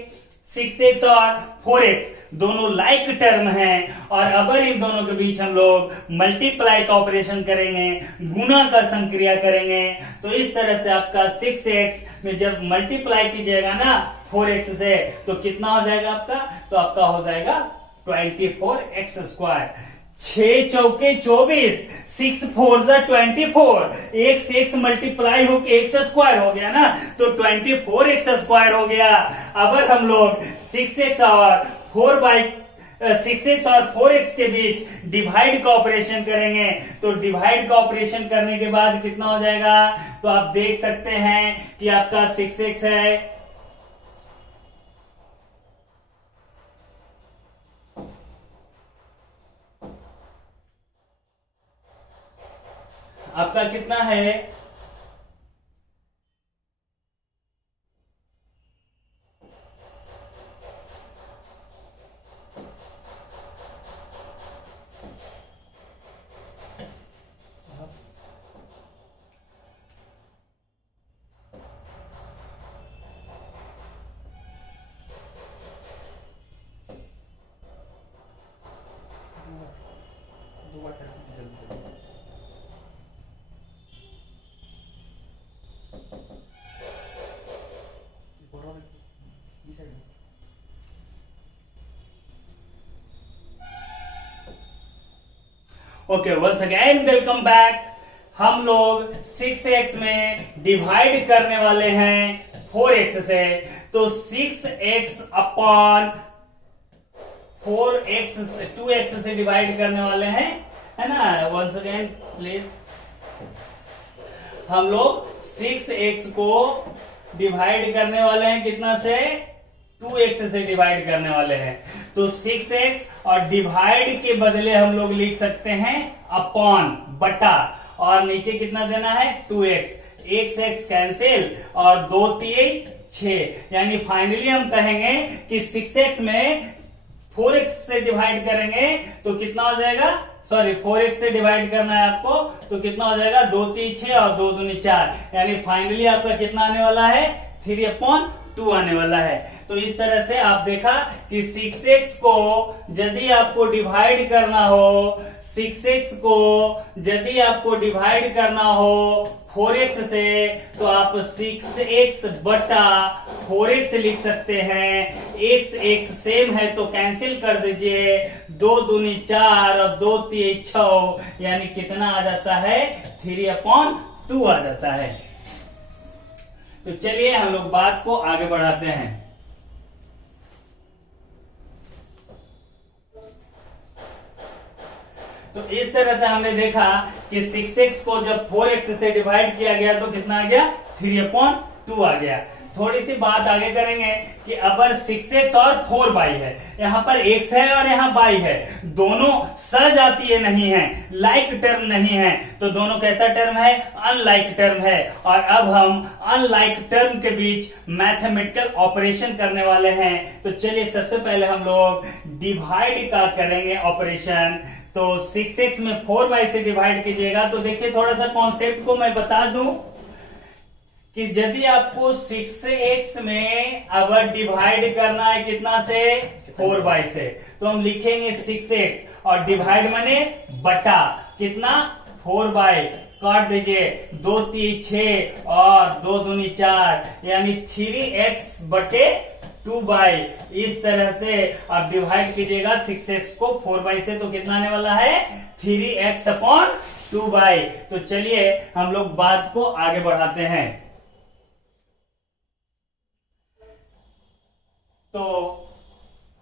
6x और 4x दोनों लाइक टर्म हैं, और अगर इन दोनों के बीच हम लोग मल्टीप्लाई का ऑपरेशन करेंगे, गुणा का संक्रिया करेंगे, तो इस तरह से आपका 6x में जब मल्टीप्लाई कीजिएगा ना 4x से, तो कितना हो जाएगा आपका, तो आपका हो जाएगा 24x स्क्वायर। 6 चौके 24, 6 4 24, एक से x मल्टीप्लाई होके x स्क्वायर हो गया ना, तो 24x स्क्वायर हो गया। अगर हम लोग 6x और 4x के बीच डिवाइड का ऑपरेशन करेंगे, तो डिवाइड का ऑपरेशन करने के बाद कितना हो जाएगा, तो आप देख सकते हैं कि आपका 6x है, आपका कितना है, okay, once again welcome back. हम लोग 6x में डिवाइड करने वाले हैं 4x से, तो 6x अपॉन 4x 2x से डिवाइड करने वाले हैं, है ना। वंस अगेन प्लीज, हम लोग 6x को डिवाइड करने वाले हैं कितना से, 2x से डिवाइड करने वाले हैं, तो 6x और डिवाइड के बदले हम लोग लिख सकते हैं अपॉन, बटा, और नीचे कितना देना है 2x, x कैंसिल और 2 3 6, यानी फाइनली हम कहेंगे कि 6x में 4x से डिवाइड करेंगे तो कितना हो जाएगा सॉरी 4x से डिवाइड करना है आपको, तो कितना हो जाएगा 2 3 6 और 2 दूनी 4, यानी फाइनली आपका कितना आने वाला है 3/2 आने वाला है। तो इस तरह से आप देखा कि 6x को यदि आपको डिवाइड करना हो, 6x को यदि आपको डिवाइड करना हो 4x से, तो आप 6x बटा 4x लिख सकते हैं। x सेम है तो कैंसिल कर दीजिए, 2 दूनी 4 और 2 3 6, यानी कितना आ जाता है 3/2 आ जाता है। तो चलिए हम लोग बात को आगे बढ़ाते हैं। तो इस तरह से हमने देखा कि 6x को जब 4x से डिवाइड किया गया तो कितना आ गया 3/2 आ गया। थोड़ी सी बात आगे करेंगे कि अगर 6x और 4y है, यहाँ पर x है और यहाँ y है, दोनों सजातीय नहीं है, लाइक टर्म नहीं है, तो दोनों कैसा टर्म है अनलाइक टर्म है। और अब हम अनलाइक टर्म के बीच मैथमेटिकल ऑपरेशन करने वाले हैं। तो चलिए सबसे पहले हम लोग डिवाइड का करेंगे ऑपरेशन। तो 6x में 4y से डिवाइड कीजिएगा, तो देखिए थोड़ा सा कॉन्सेप्ट को मैं बता दूं कि यदि आपको 6x में अगर डिवाइड करना है कितना से 4y से, तो हम लिखेंगे 6x और डिवाइड माने बटा कितना 4y, काट दीजिए 2 3 6 और 2 दूनी 4, यानी 3x बटे 2y। इस तरह से आप डिवाइड कीजिएगा 6x को 4y से, तो कितना आने वाला है 3x/2y। तो चलिए हम लोग बात को आगे बढ़ाते हैं। तो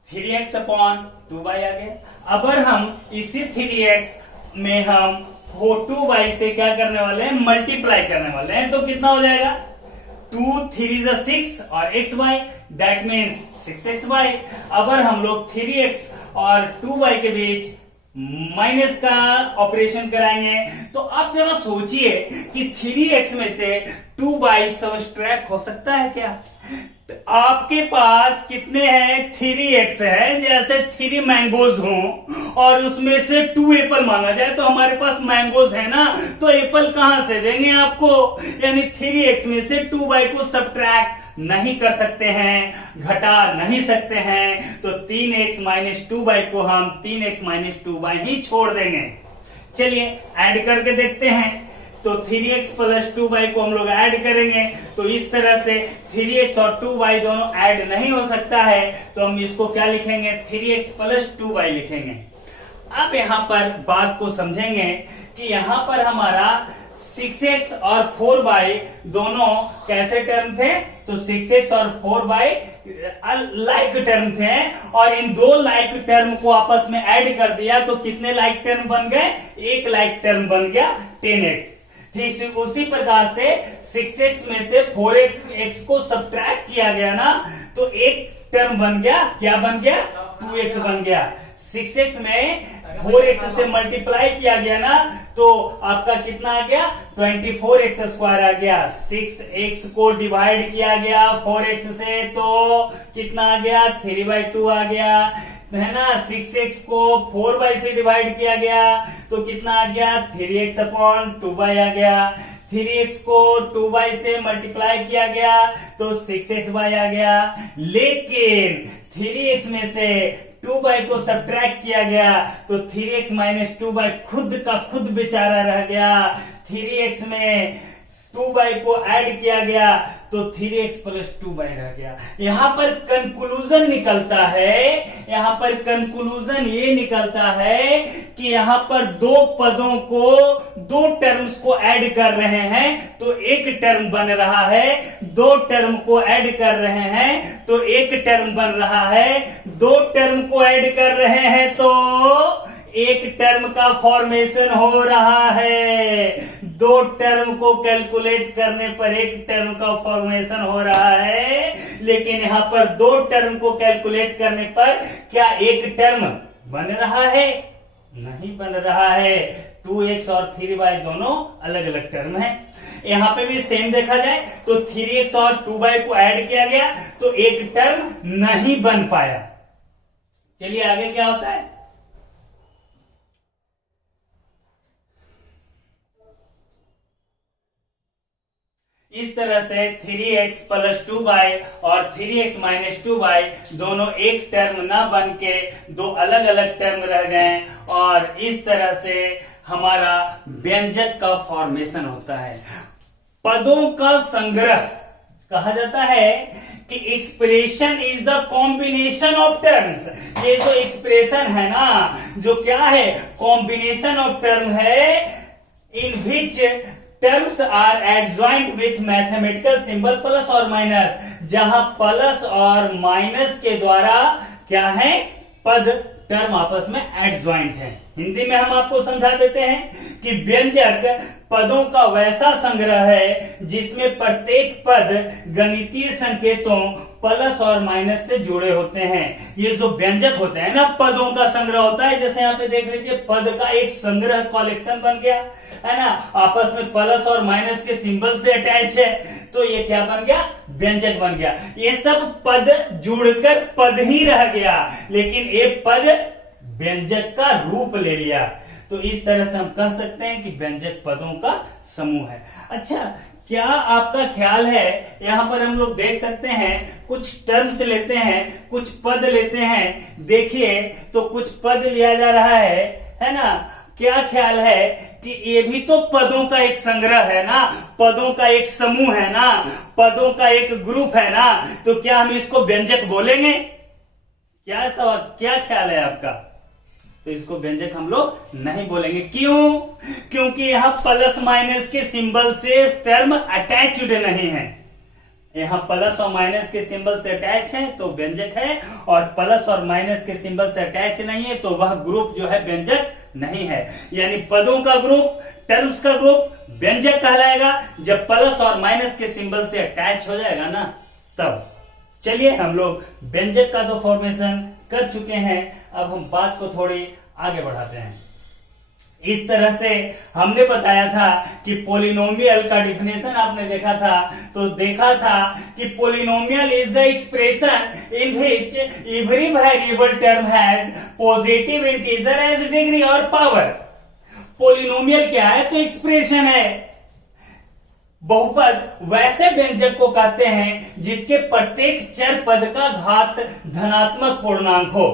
3x/2y आ गया। अगर हम इसी 3x में हम 2y से क्या करने वाले हैं मल्टीप्लाई करने वाले हैं, तो कितना हो जाएगा 2 3 6 और xy, दैट मीन्स 6xy। अगर हम लोग 3x और 2y के बीच माइनस का ऑपरेशन कराएंगे, तो आप जरा सोचिए कि 3x में से 2y सब्ट्रैक्ट हो सकता है क्या? आपके पास कितने हैं 3x है, जैसे 3 मैंगोज हों और उसमें से 2 एप्पल मांगा जाए, तो हमारे पास मैंगोज है ना, तो एप्पल कहां से देंगे आपको? यानी 3x में से 2y को सब्ट्रैक्ट नहीं कर सकते हैं, घटा नहीं सकते हैं, तो 3x माइनस 2y को हम 3x माइनस 2y ही छोड़ देंगे। चलिए ऐड करके देखते हैं। तो 3x प्लस 2y को हम लोग ऐड करेंगे, तो इस तरह से 3x और 2y दोनों ऐड नहीं हो सकता है, तो हम इसको क्या लिखेंगे 3x प्लस 2y लिखेंगे। अब यहां पर बात को समझेंगे कि यहां पर हमारा 6x और 4y दोनों कैसे टर्म थे, तो 6x और 4y लाइक टर्म थे, और इन दो लाइक टर्म को आपस में ऐड कर दिया तो कितने लाइक टर्म बन गए, एक लाइक टर्म बन गया 10x। ठीक उसी प्रकार से 6x में से 4x को सब्ट्रैक्ट किया गया ना, तो एक टर्म बन गया, क्या बन गया 2x बन गया। 6x में 4x से मल्टीप्लाई किया गया ना, तो आपका कितना आ गया 24x² आ गया। 6x को डिवाइड किया गया 4x से, तो कितना आ गया 3/2 आ गया, है ना। 6x को 4y से डिवाइड किया गया तो कितना आ गया 3x/2y आ गया। 3x को 2y से मल्टीप्लाई किया गया तो 6xy आ गया। लेकिन 3x में से 2y को सब्ट्रैक्ट किया गया तो 3x माइनस 2y खुद का खुद बेचारा रह गया। 3x में 2y को ऐड किया गया तो 3x प्लस 2y रह गया। यहां पर कंक्लूजन निकलता है, यहां पर कंक्लूजन ये निकलता है कि यहां पर दो पदों को, दो टर्म्स को ऐड कर रहे हैं तो एक टर्म बन रहा है, दो टर्म को ऐड कर रहे हैं तो एक टर्म बन रहा है, दो टर्म को ऐड कर रहे हैं तो एक टर्म का फॉर्मेशन हो रहा है, दो टर्म को कैलकुलेट करने पर एक टर्म का फॉर्मेशन हो रहा है। लेकिन यहां पर दो टर्म को कैलकुलेट करने पर क्या एक टर्म बन रहा है? नहीं बन रहा है। 2x और 3y दोनों अलग अलग टर्म है। यहां पे भी सेम देखा जाए तो 3x और 2y को ऐड किया गया तो एक टर्म नहीं बन पाया। चलिए आगे क्या होता है। इस तरह से 3x प्लस 2y और 3x माइनस 2y दोनों एक टर्म ना बन के दो अलग अलग टर्म रह गए और इस तरह से हमारा व्यंजक का फॉर्मेशन होता है। पदों का संग्रह कहा जाता है कि expression is the combination of terms. ये जो एक्सप्रेशन है ना, जो क्या है, कॉम्बिनेशन ऑफ टर्म है in which terms are adjoint with mathematical symbol plus और माइनस, जहां प्लस और माइनस के द्वारा क्या है, पद टर्म आपस में एडजॉइंट है। हिंदी में हम आपको समझा देते हैं कि व्यंजक पदों का वैसा संग्रह है जिसमें प्रत्येक पद गणितीय संकेतों प्लस और माइनस से जुड़े होते हैं। ये जो व्यंजक होते हैं ना, पदों का संग्रह होता है। जैसे यहाँ पे देख लीजिए, पद का एक संग्रह कलेक्शन बन गया है ना, आपस में प्लस और माइनस के सिंबल से अटैच है, तो ये क्या बन गया, व्यंजक बन गया। ये सब पद जुड़कर पद ही रह गया, लेकिन एक पद व्यंजक का रूप ले लिया। तो इस तरह से हम कह सकते हैं कि व्यंजक पदों का समूह है। अच्छा, क्या आपका ख्याल है, यहां पर हम लोग देख सकते हैं कुछ टर्म्स लेते हैं, कुछ पद लेते हैं। देखिए तो कुछ पद लिया जा रहा है ना। क्या ख्याल है कि ये भी तो पदों का एक संग्रह है ना, पदों का एक समूह है ना, पदों का एक ग्रुप है ना, तो क्या हम इसको व्यंजक बोलेंगे? क्या ख्याल है आपका? तो इसको व्यंजक हम लोग नहीं बोलेंगे। क्यों? क्योंकि यहां प्लस माइनस के सिंबल से टर्म अटैच्ड नहीं है। यहां प्लस और माइनस के सिंबल से अटैच है तो व्यंजक है, और प्लस और माइनस के सिंबल से अटैच नहीं है तो वह ग्रुप जो है व्यंजक नहीं है। यानी पदों का ग्रुप, टर्म्स का ग्रुप व्यंजक कहलाएगा जब प्लस और माइनस के सिंबल से अटैच हो जाएगा ना, तब। चलिए, हम लोग व्यंजक का तो फॉर्मेशन कर चुके हैं, अब हम बात को थोड़ी आगे बढ़ाते हैं। इस तरह से हमने बताया था कि पोलिनोमियल का डिफिनेशन आपने देखा था, तो देखा था कि polynomial is the expression in which every variable term has positive integer as degree और पावर। पोलिनोमियल क्या है? तो एक्सप्रेशन है। बहुपद वैसे व्यंजक को कहते हैं जिसके प्रत्येक चर पद का घात धनात्मक पूर्णांक हो।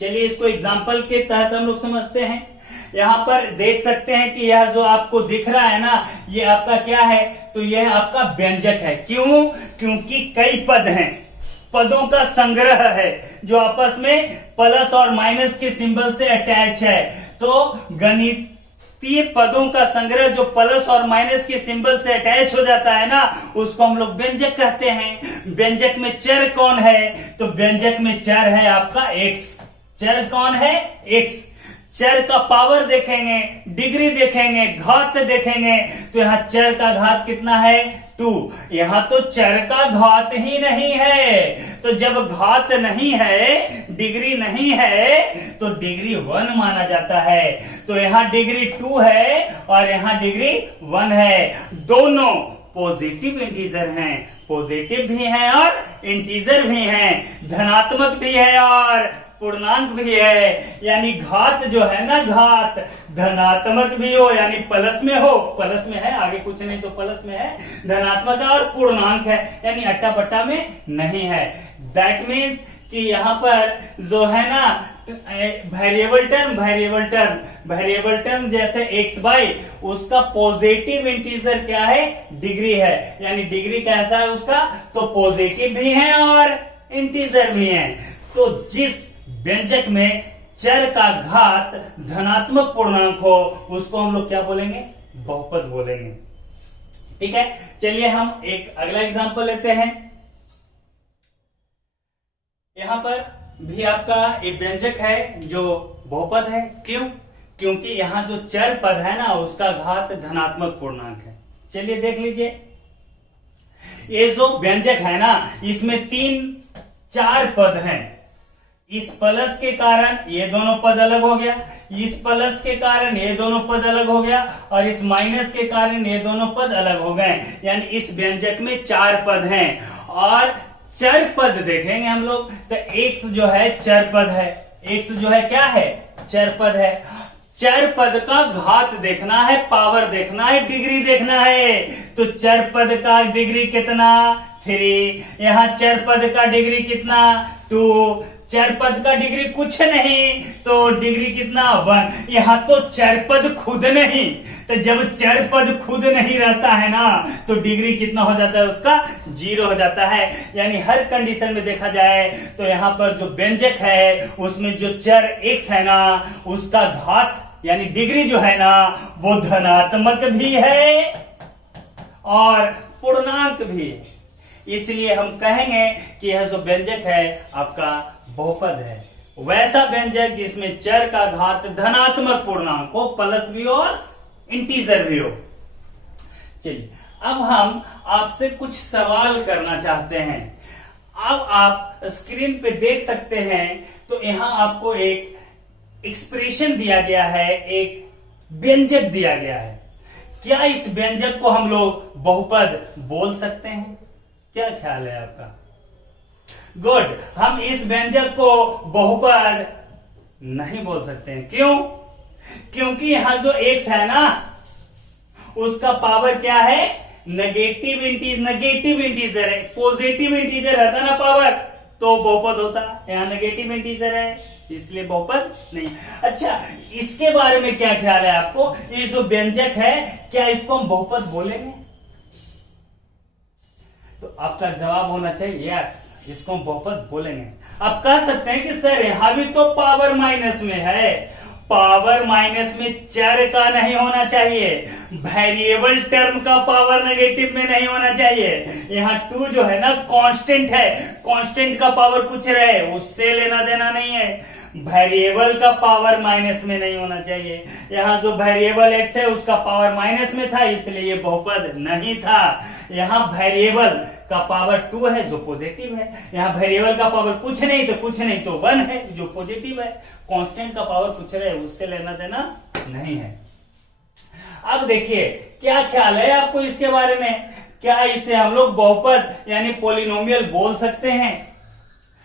चलिए, इसको एग्जांपल के तहत हम लोग समझते हैं। यहां पर देख सकते हैं कि यह जो आपको दिख रहा है ना, ये आपका क्या है, तो यह आपका व्यंजक है। क्यों? क्योंकि कई पद हैं, पदों का संग्रह है जो आपस में प्लस और माइनस के सिंबल से अटैच है। तो गणितीय पदों का संग्रह जो प्लस और माइनस के सिंबल से अटैच हो जाता है ना, उसको हम लोग व्यंजक कहते हैं। व्यंजक में चर कौन है? तो व्यंजक में चर है आपका एक्स। चर कौन है? एक्स। चर का पावर देखेंगे, डिग्री देखेंगे, घात देखेंगे, तो यहां चर का घात कितना है? 2। यहां तो चर का घात ही नहीं है, तो जब घात नहीं है, डिग्री नहीं है, तो डिग्री 1 माना जाता है। तो यहां डिग्री 2 है और यहां डिग्री 1 है। दोनों पॉजिटिव इंटीजर हैं, पॉजिटिव भी हैं और इंटीजर भी हैं, धनात्मक भी है और पूर्णांक भी है। यानी घात जो है ना, घात धनात्मक भी हो, यानी प्लस में हो, प्लस में है, आगे कुछ नहीं तो प्लस में है, धनात्मक है और पूर्णांक है, यानी अट्टा पट्टा में नहीं है। दैट मीन्स कि यहां पर जो है ना वेरिएबल टर्म जैसे एक्स वाई, उसका पॉजिटिव इंटीजर क्या है? डिग्री है। यानी डिग्री कैसा है उसका? तो पॉजिटिव भी है और इंटीजर भी है। तो जिस व्यंजक में चर का घात धनात्मक पूर्णांक हो, उसको हम लोग क्या बोलेंगे? बहुपद बोलेंगे। ठीक है, चलिए हम एक अगला एग्जांपल लेते हैं। यहां पर भी आपका एक व्यंजक है जो बहुपद है। क्यों? क्योंकि यहां जो चर पद है ना, उसका घात धनात्मक पूर्णांक है। चलिए देख लीजिए, ये जो व्यंजक है ना, इसमें 4 पद हैं। इस प्लस के कारण ये दोनों पद अलग हो गया, इस प्लस के कारण ये दोनों पद अलग हो गया, और इस माइनस के कारण ये दोनों पद अलग हो गए। यानी इस व्यंजक में 4 पद हैं। और चर पद देखेंगे हम लोग, तो एक्स जो है चर पद है। एक्स जो है क्या है? चर पद है। चर पद का घात देखना है, पावर देखना है, डिग्री देखना है। तो चर पद का डिग्री कितना 3, यहाँ चर पद का डिग्री कितना 2, चर पद का डिग्री कुछ नहीं तो डिग्री कितना 1। यहाँ तो चर पद खुद नहीं, तो जब चर पद खुद नहीं रहता है ना तो डिग्री कितना हो जाता है उसका 0 हो जाता है। यानी हर कंडीशन में देखा जाए तो यहाँ पर जो व्यंजक है उसमें जो चर x है ना उसका घात यानी डिग्री जो है ना वो धनात्मक भी है और पूर्णांक भी है। इसलिए हम कहेंगे कि यह जो व्यंजक है आपका बहुपद है। वैसा व्यंजक जिसमें चर का घात धनात्मक पूर्णांक हो, प्लस भी और इंटीजर भी हो। चलिए अब हम आपसे कुछ सवाल करना चाहते हैं। अब आप स्क्रीन पे देख सकते हैं तो यहां आपको एक एक्सप्रेशन दिया गया है, एक व्यंजक दिया गया है। क्या इस व्यंजक को हम लोग बहुपद बोल सकते हैं? क्या ख्याल है आपका? गुड, हम इस व्यंजक को बहुपद नहीं बोल सकते हैं। क्यों? क्योंकि यहां जो x है ना उसका पावर क्या है? नेगेटिव इंटीजर है। पॉजिटिव इंटीजर रहता ना पावर तो बहुपद होता, यहाँ नेगेटिव इंटीजर है इसलिए बहुपद नहीं। अच्छा, इसके बारे में क्या ख्याल है आपको? ये जो व्यंजक है क्या इसको हम बहुपद बोलेंगे? तो आपका जवाब होना चाहिए यस, इसको हम बहुपद बोलेंगे। आप कह सकते हैं कि सर यहां भी तो पावर माइनस में है। पावर माइनस में चर का नहीं होना चाहिए, वेरिएबल टर्म का पावर नेगेटिव में नहीं होना चाहिए। यहाँ 2 जो है ना कांस्टेंट है, कांस्टेंट का पावर कुछ रहे उससे लेना देना नहीं है। वेरिएबल का पावर माइनस में नहीं होना चाहिए। यहाँ जो वेरिएबल x है उसका पावर माइनस में था इसलिए ये बहुपद नहीं था। यहाँ वेरिएबल का पावर 2 है जो पॉजिटिव है, यहाँ वेरिएबल का पावर कुछ नहीं तो 1 है जो पॉजिटिव है। कांस्टेंट का पावर कुछ रहे उससे लेना देना नहीं है। अब देखिए क्या ख्याल है आपको इसके बारे में? क्या इसे हम लोग बहुपद यानी पॉलिनोमियल बोल सकते हैं?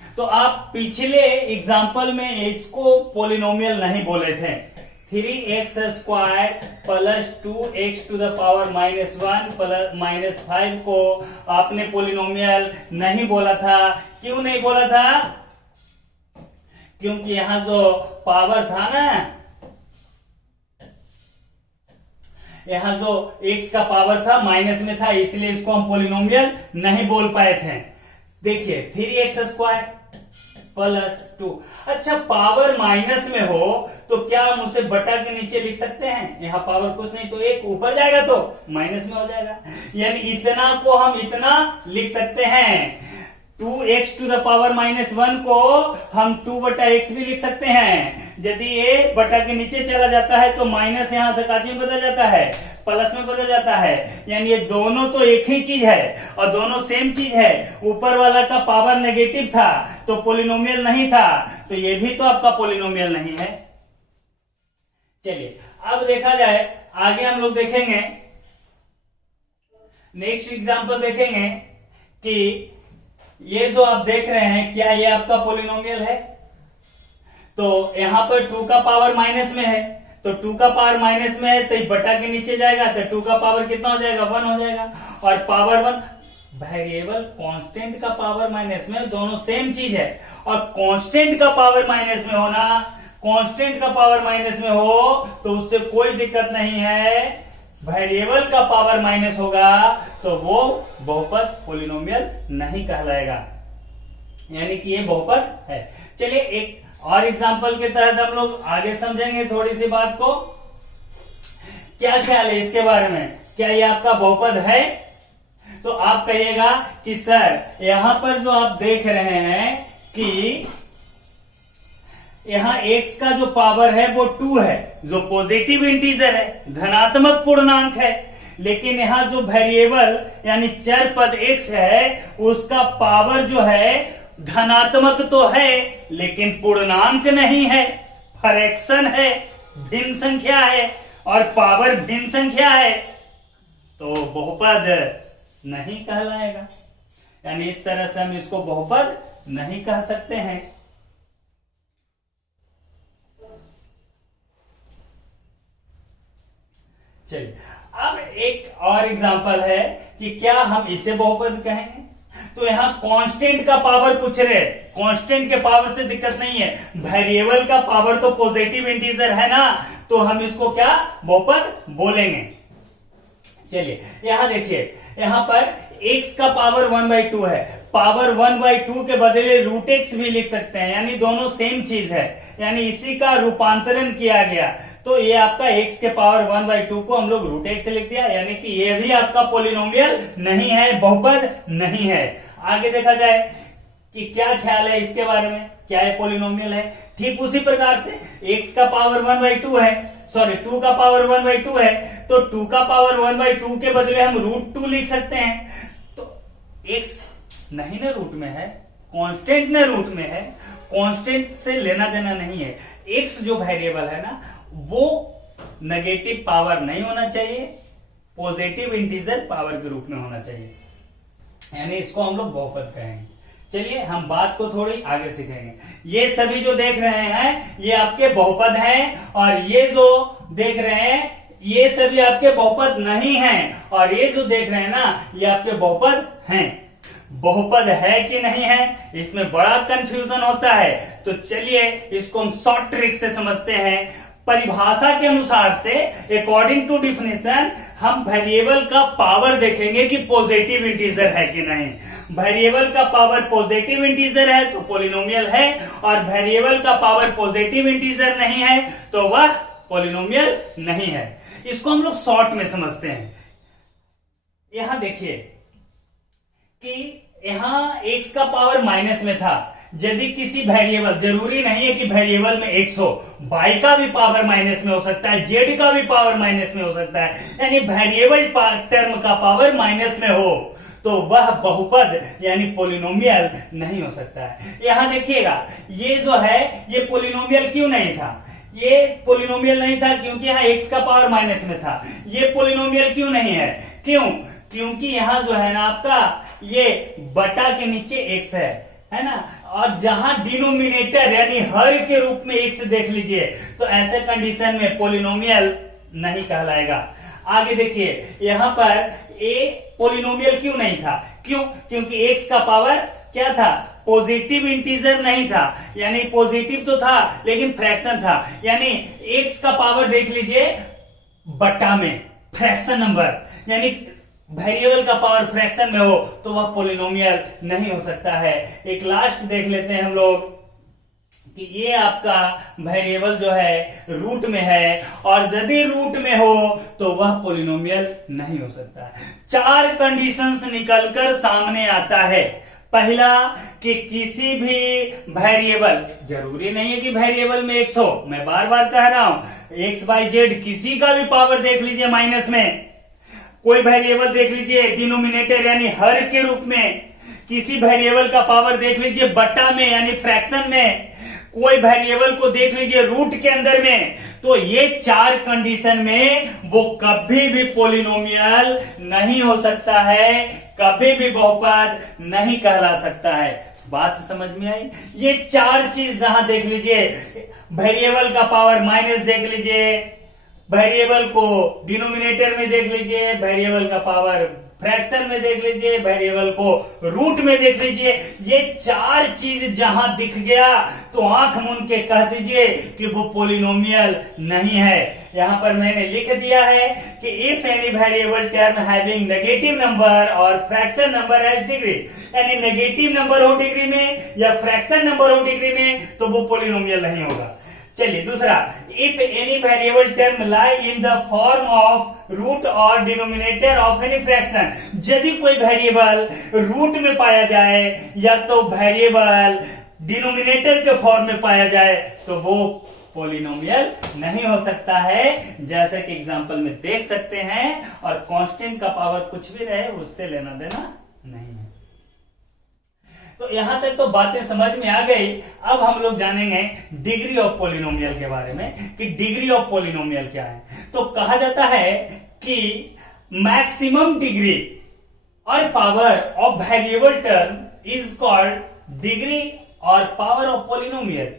तो आप पिछले एग्जाम्पल में इसको पॉलिनोमियल नहीं बोले थे। 3x square plus 2x to the power -1 plus -5 को आपने पॉलिनोमियल नहीं बोला था। क्यों नहीं बोला था? क्योंकि यहां जो पावर था ना, यहां जो x का पावर था माइनस में था इसलिए इसको हम पॉलिनोमियल नहीं बोल पाए थे। देखिए 3x स्क्वायर प्लस 2। अच्छा, पावर माइनस में हो तो क्या हम उसे बटा के नीचे लिख सकते हैं? यहाँ पावर कुछ नहीं तो 1 ऊपर जाएगा तो माइनस में हो जाएगा। यानी इतना को हम इतना लिख सकते हैं। 2x टू द पावर -1 को हम 2/x भी लिख सकते हैं। यदि ये बटा के नीचे चला जाता है तो माइनस यहां से काटी में बदल जाता है, प्लस में बदल जाता है। यानी ये दोनों तो एक ही चीज है और दोनों सेम चीज है। ऊपर वाला का पावर नेगेटिव था तो पॉलिनोमियल नहीं था, तो ये भी तो आपका पॉलिनोमियल नहीं है। चलिए अब देखा जाए, आगे हम लोग देखेंगे, नेक्स्ट एग्जांपल देखेंगे कि ये जो आप देख रहे हैं क्या ये आपका पॉलिनोमियल है? तो यहां पर 2 का पावर माइनस में है तो 2 का पावर माइनस में है तो बटा के नीचे जाएगा तो 2 का पावर कितना हो जाएगा? 1 हो जाएगा। और पावर 1 वेरिएबल कांस्टेंट का पावर माइनस में, दोनों सेम चीज है। और कांस्टेंट का पावर माइनस में होना, कांस्टेंट का पावर माइनस में हो तो उससे कोई दिक्कत नहीं है। वेरिएबल का पावर माइनस होगा तो वो बहुपद पॉलिनोमियल नहीं कहलाएगा, यानी कि ये बहुपद है। चलिए एक और एग्जांपल के तहत हम लोग आगे समझेंगे थोड़ी सी बात को। क्या ख्याल है इसके बारे में? क्या ये आपका बहुपद है? तो आप कहिएगा कि सर यहां पर जो आप देख रहे हैं कि यहां x का जो पावर है वो 2 है जो पॉजिटिव इंटीजर है, धनात्मक पूर्णांक है। लेकिन यहां जो वेरिएबल यानी चर पद x है उसका पावर जो है धनात्मक तो है लेकिन पूर्णांक नहीं है, फ्रैक्शन है, भिन्न संख्या है। और पावर भिन्न संख्या है तो बहुपद नहीं कहलाएगा। यानी इस तरह से हम इसको बहुपद नहीं कह सकते हैं। चलिए अब एक और एग्जांपल है कि क्या हम इसे बहुपद कहेंगे। तो यहाँ कांस्टेंट का पावर पूछ रहे, कांस्टेंट के पावर से दिक्कत नहीं है, वेरिएबल का पावर तो पॉजिटिव इंटीजर है ना, तो हम इसको क्या बहुपद बोलेंगे। चलिए यहां देखिए, यहां पर x का पावर 1/2 है, पावर 1/2 के बदले रूट एक्स भी लिख सकते हैं, यानी दोनों सेम चीज है, यानी इसी का रूपांतरण किया गया। तो ये आपका x के पावर 1/2 को हम लोग रूट एक्स से लिख दिया, यानी कि ये भी आपका पॉलिनोमियल नहीं है, बहुपद नहीं है। आगे देखा जाए कि क्या ख्याल है इसके बारे में, क्या ये पॉलिनोमियल है। ठीक उसी प्रकार से x का पावर 1/2 है, सॉरी 2 का पावर 1/2 है, तो 2 का पावर 1/2 के बदले हम √2 लिख सकते हैं। तो x नहीं ना रूट में है, कांस्टेंट ना रूट में है, कांस्टेंट से लेना देना नहीं है। x जो वेरिएबल है ना वो नेगेटिव पावर नहीं होना चाहिए, पॉजिटिव इंटीजर पावर के रूप में होना चाहिए, यानी इसको हम लोग बहुपद कहेंगे। चलिए हम बात को थोड़ी आगे सीखेंगे। ये सभी जो देख रहे हैं ये आपके बहुपद हैं, और ये जो देख रहे हैं ये सभी आपके बहुपद नहीं हैं, और ये जो देख रहे हैं ना ये आपके बहुपद हैं। बहुपद है कि नहीं है इसमें बड़ा कंफ्यूजन होता है, तो चलिए इसको हम शॉर्ट ट्रिक से समझते हैं। परिभाषा के अनुसार से अकॉर्डिंग टू डिफिनेशन हम वेरिएबल का पावर देखेंगे कि पॉजिटिव इंटीजर है कि नहीं। वेरिएबल का पावर पॉजिटिव इंटीजर है तो पॉलिनोमियल है, और वेरिएबल का पावर पॉजिटिव इंटीजर नहीं है तो वह पॉलिनोमियल नहीं है। इसको हम लोग शॉर्ट में समझते हैं। यहां देखिए कि यहां x का पावर माइनस में था, यदि किसी वेरिएबल, जरूरी नहीं है कि वेरिएबल में x हो, y का भी पावर माइनस में हो सकता है, z का भी पावर माइनस में हो सकता है, यानी वेरिएबल टर्म का पावर माइनस में हो तो वह बहुपद यानी पॉलिनोमियल नहीं हो सकता है। यहां देखिएगा ये जो है ये पॉलिनोमियल क्यों नहीं था, ये पॉलिनोमियल नहीं था क्योंकि यहाँ x का पावर माइनस में था। ये पॉलिनोमियल क्यों नहीं है, क्यों, क्योंकि यहाँ जो है ना आपका ये बटा के नीचे x है ना, और जहां डिनोमिनेटर यानी हर के रूप में x देख लीजिए तो ऐसे कंडीशन में पॉलिनोमियल नहीं कहलाएगा। आगे देखिए यहां पर a पॉलिनोमियल क्यों नहीं था, क्यों, क्योंकि x का पावर क्या था, पॉजिटिव इंटीजर नहीं था, यानी पॉजिटिव तो था लेकिन फ्रैक्शन था, यानी x का पावर देख लीजिए बटा में फ्रैक्शन नंबर, यानी वेरिएबल का पावर फ्रैक्शन में हो तो वह पॉलिनोमियल नहीं हो सकता है। एक लास्ट देख लेते हैं हम लोग कि ये आपका वेरिएबल जो है रूट में है, और यदि रूट में हो तो वह पॉलिनोमियल नहीं हो सकता है। 4 कंडीशंस निकलकर सामने आता है। पहला कि किसी भी वेरिएबल, जरूरी नहीं है कि वेरिएबल में x हो, मैं बार बार कह रहा हूं x/z किसी का भी पावर देख लीजिए माइनस में, कोई वेरिएबल देख लीजिए डिनोमिनेटर यानी हर के रूप में, किसी वेरिएबल का पावर देख लीजिए बट्टा में यानी फ्रैक्शन में, कोई वेरिएबल को देख लीजिए रूट के अंदर में, तो ये 4 कंडीशन में वो कभी भी पॉलिनोमियल नहीं हो सकता है, कभी भी बहुपद नहीं कहला सकता है। बात समझ में आई। ये 4 चीज जहां देख लीजिए, वेरिएबल का पावर माइनस देख लीजिए, वेरिएबल को डिनोमिनेटर में देख लीजिए, वेरिएबल का पावर फ्रैक्शन में देख लीजिए, वेरिएबल को रूट में देख लीजिए, ये 4 चीज जहां दिख गया तो आंख मूंद के कह दीजिए कि वो पॉलिनोमियल नहीं है। यहां पर मैंने लिख दिया है कि if any variable term having negative number और फ्रैक्शन नंबर एज डिग्री, यानी नेगेटिव नंबर हो डिग्री में या फ्रैक्शन नंबर हो डिग्री में तो वो पॉलिनोमियल नहीं होगा। चलिए दूसरा, if any variable term lie in the form of root और डिनोमिनेटर ऑफ एनी फ्रैक्शन, यदि कोई वेरिएबल रूट में पाया जाए या तो वेरिएबल डिनोमिनेटर के फॉर्म में पाया जाए तो वो पॉलिनोमियल नहीं हो सकता है, जैसे कि एग्जांपल में देख सकते हैं। और कांस्टेंट का पावर कुछ भी रहे उससे लेना देना नहीं है। तो यहां तक तो बातें समझ में आ गई। अब हम लोग जानेंगे डिग्री ऑफ पॉलिनोमियल के बारे में कि डिग्री ऑफ पॉलिनोमियल क्या है। तो कहा जाता है कि मैक्सिमम डिग्री और power of variable term is called degree और पावर ऑफ पॉलिनोमियल।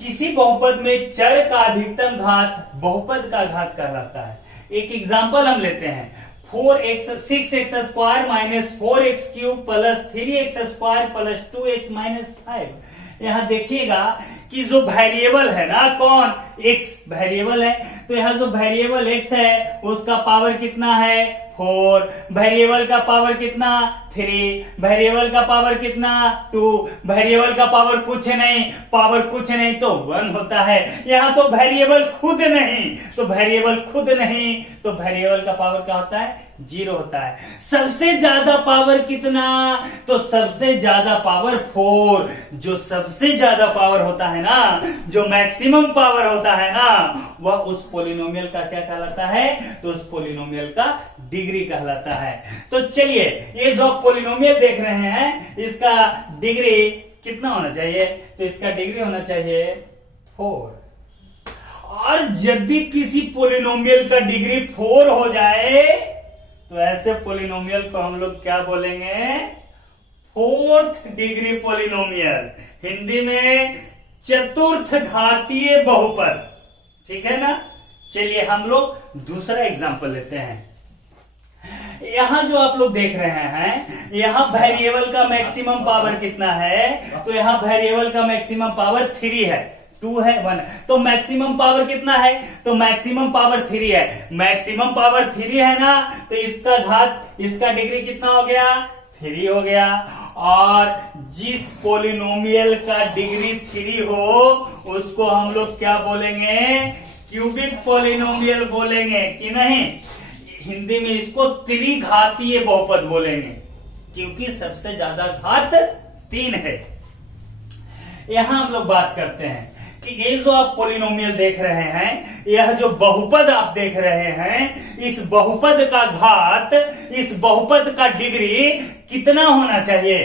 किसी बहुपद में चर का अधिकतम घात बहुपद का घात कहलाता है। एक एग्जांपल हम लेते हैं, 6x square minus 4x cube plus 3x square plus 2x minus 5। यहां देखिएगा कि जो वेरिएबल है ना, कौन, x वेरिएबल है, तो यहां जो वेरिएबल x है उसका पावर कितना है 4, वेरिएबल का पावर कितना 3, वेरिएबल का पावर कितना 2, वेरिएबल का पावर कुछ नहीं तो 1 होता है। यहां तो वेरिएबल खुद नहीं, तो वेरिएबल खुद नहीं तो वेरिएबल का पावर क्या होता है 0 होता है। सबसे ज्यादा पावर कितना, तो सबसे ज्यादा पावर 4। जो सबसे ज्यादा पावर होता है ना, जो मैक्सिमम पावर होता है ना, वह उस पोलिनोमियल का क्या कहलाता है, तो उस पोलिनोमियल का डिग्री कहलाता है। तो चलिए, ये जो पोलिनोमियल देख रहे हैं इसका डिग्री कितना होना चाहिए, तो इसका डिग्री होना चाहिए 4। और यदि किसी पोलिनोमियल का डिग्री 4 हो जाए तो ऐसे पोलिनोमियल को हम लोग क्या बोलेंगे, 4th डिग्री पोलिनोमियल, हिंदी में चतुर्थ घातीय बहुपद। ठीक है ना। चलिए हम लोग दूसरा एग्जांपल लेते हैं। यहां जो आप लोग देख रहे हैं, यहां वेरिएबल का मैक्सिमम पावर कितना है, तो यहां वेरिएबल का मैक्सिमम पावर 3 है, 2 है 1, तो मैक्सिमम पावर कितना है, तो मैक्सिमम पावर 3 है। मैक्सिमम पावर 3 है ना, तो इसका घात, इसका डिग्री कितना हो गया 3 हो गया। और जिस पोलिनोमियल का डिग्री 3 हो उसको हम लोग क्या बोलेंगे, क्यूबिक पोलिनोमियल बोलेंगे कि नहीं, हिंदी में इसको त्रिघातीय बहुपद बोलेंगे, क्योंकि सबसे ज्यादा घात 3 है। यहां हम लोग बात करते हैं कि ये जो आप पोलिनोमियल देख रहे हैं, यह जो बहुपद आप देख रहे हैं, इस बहुपद का घात, इस बहुपद का डिग्री कितना होना चाहिए,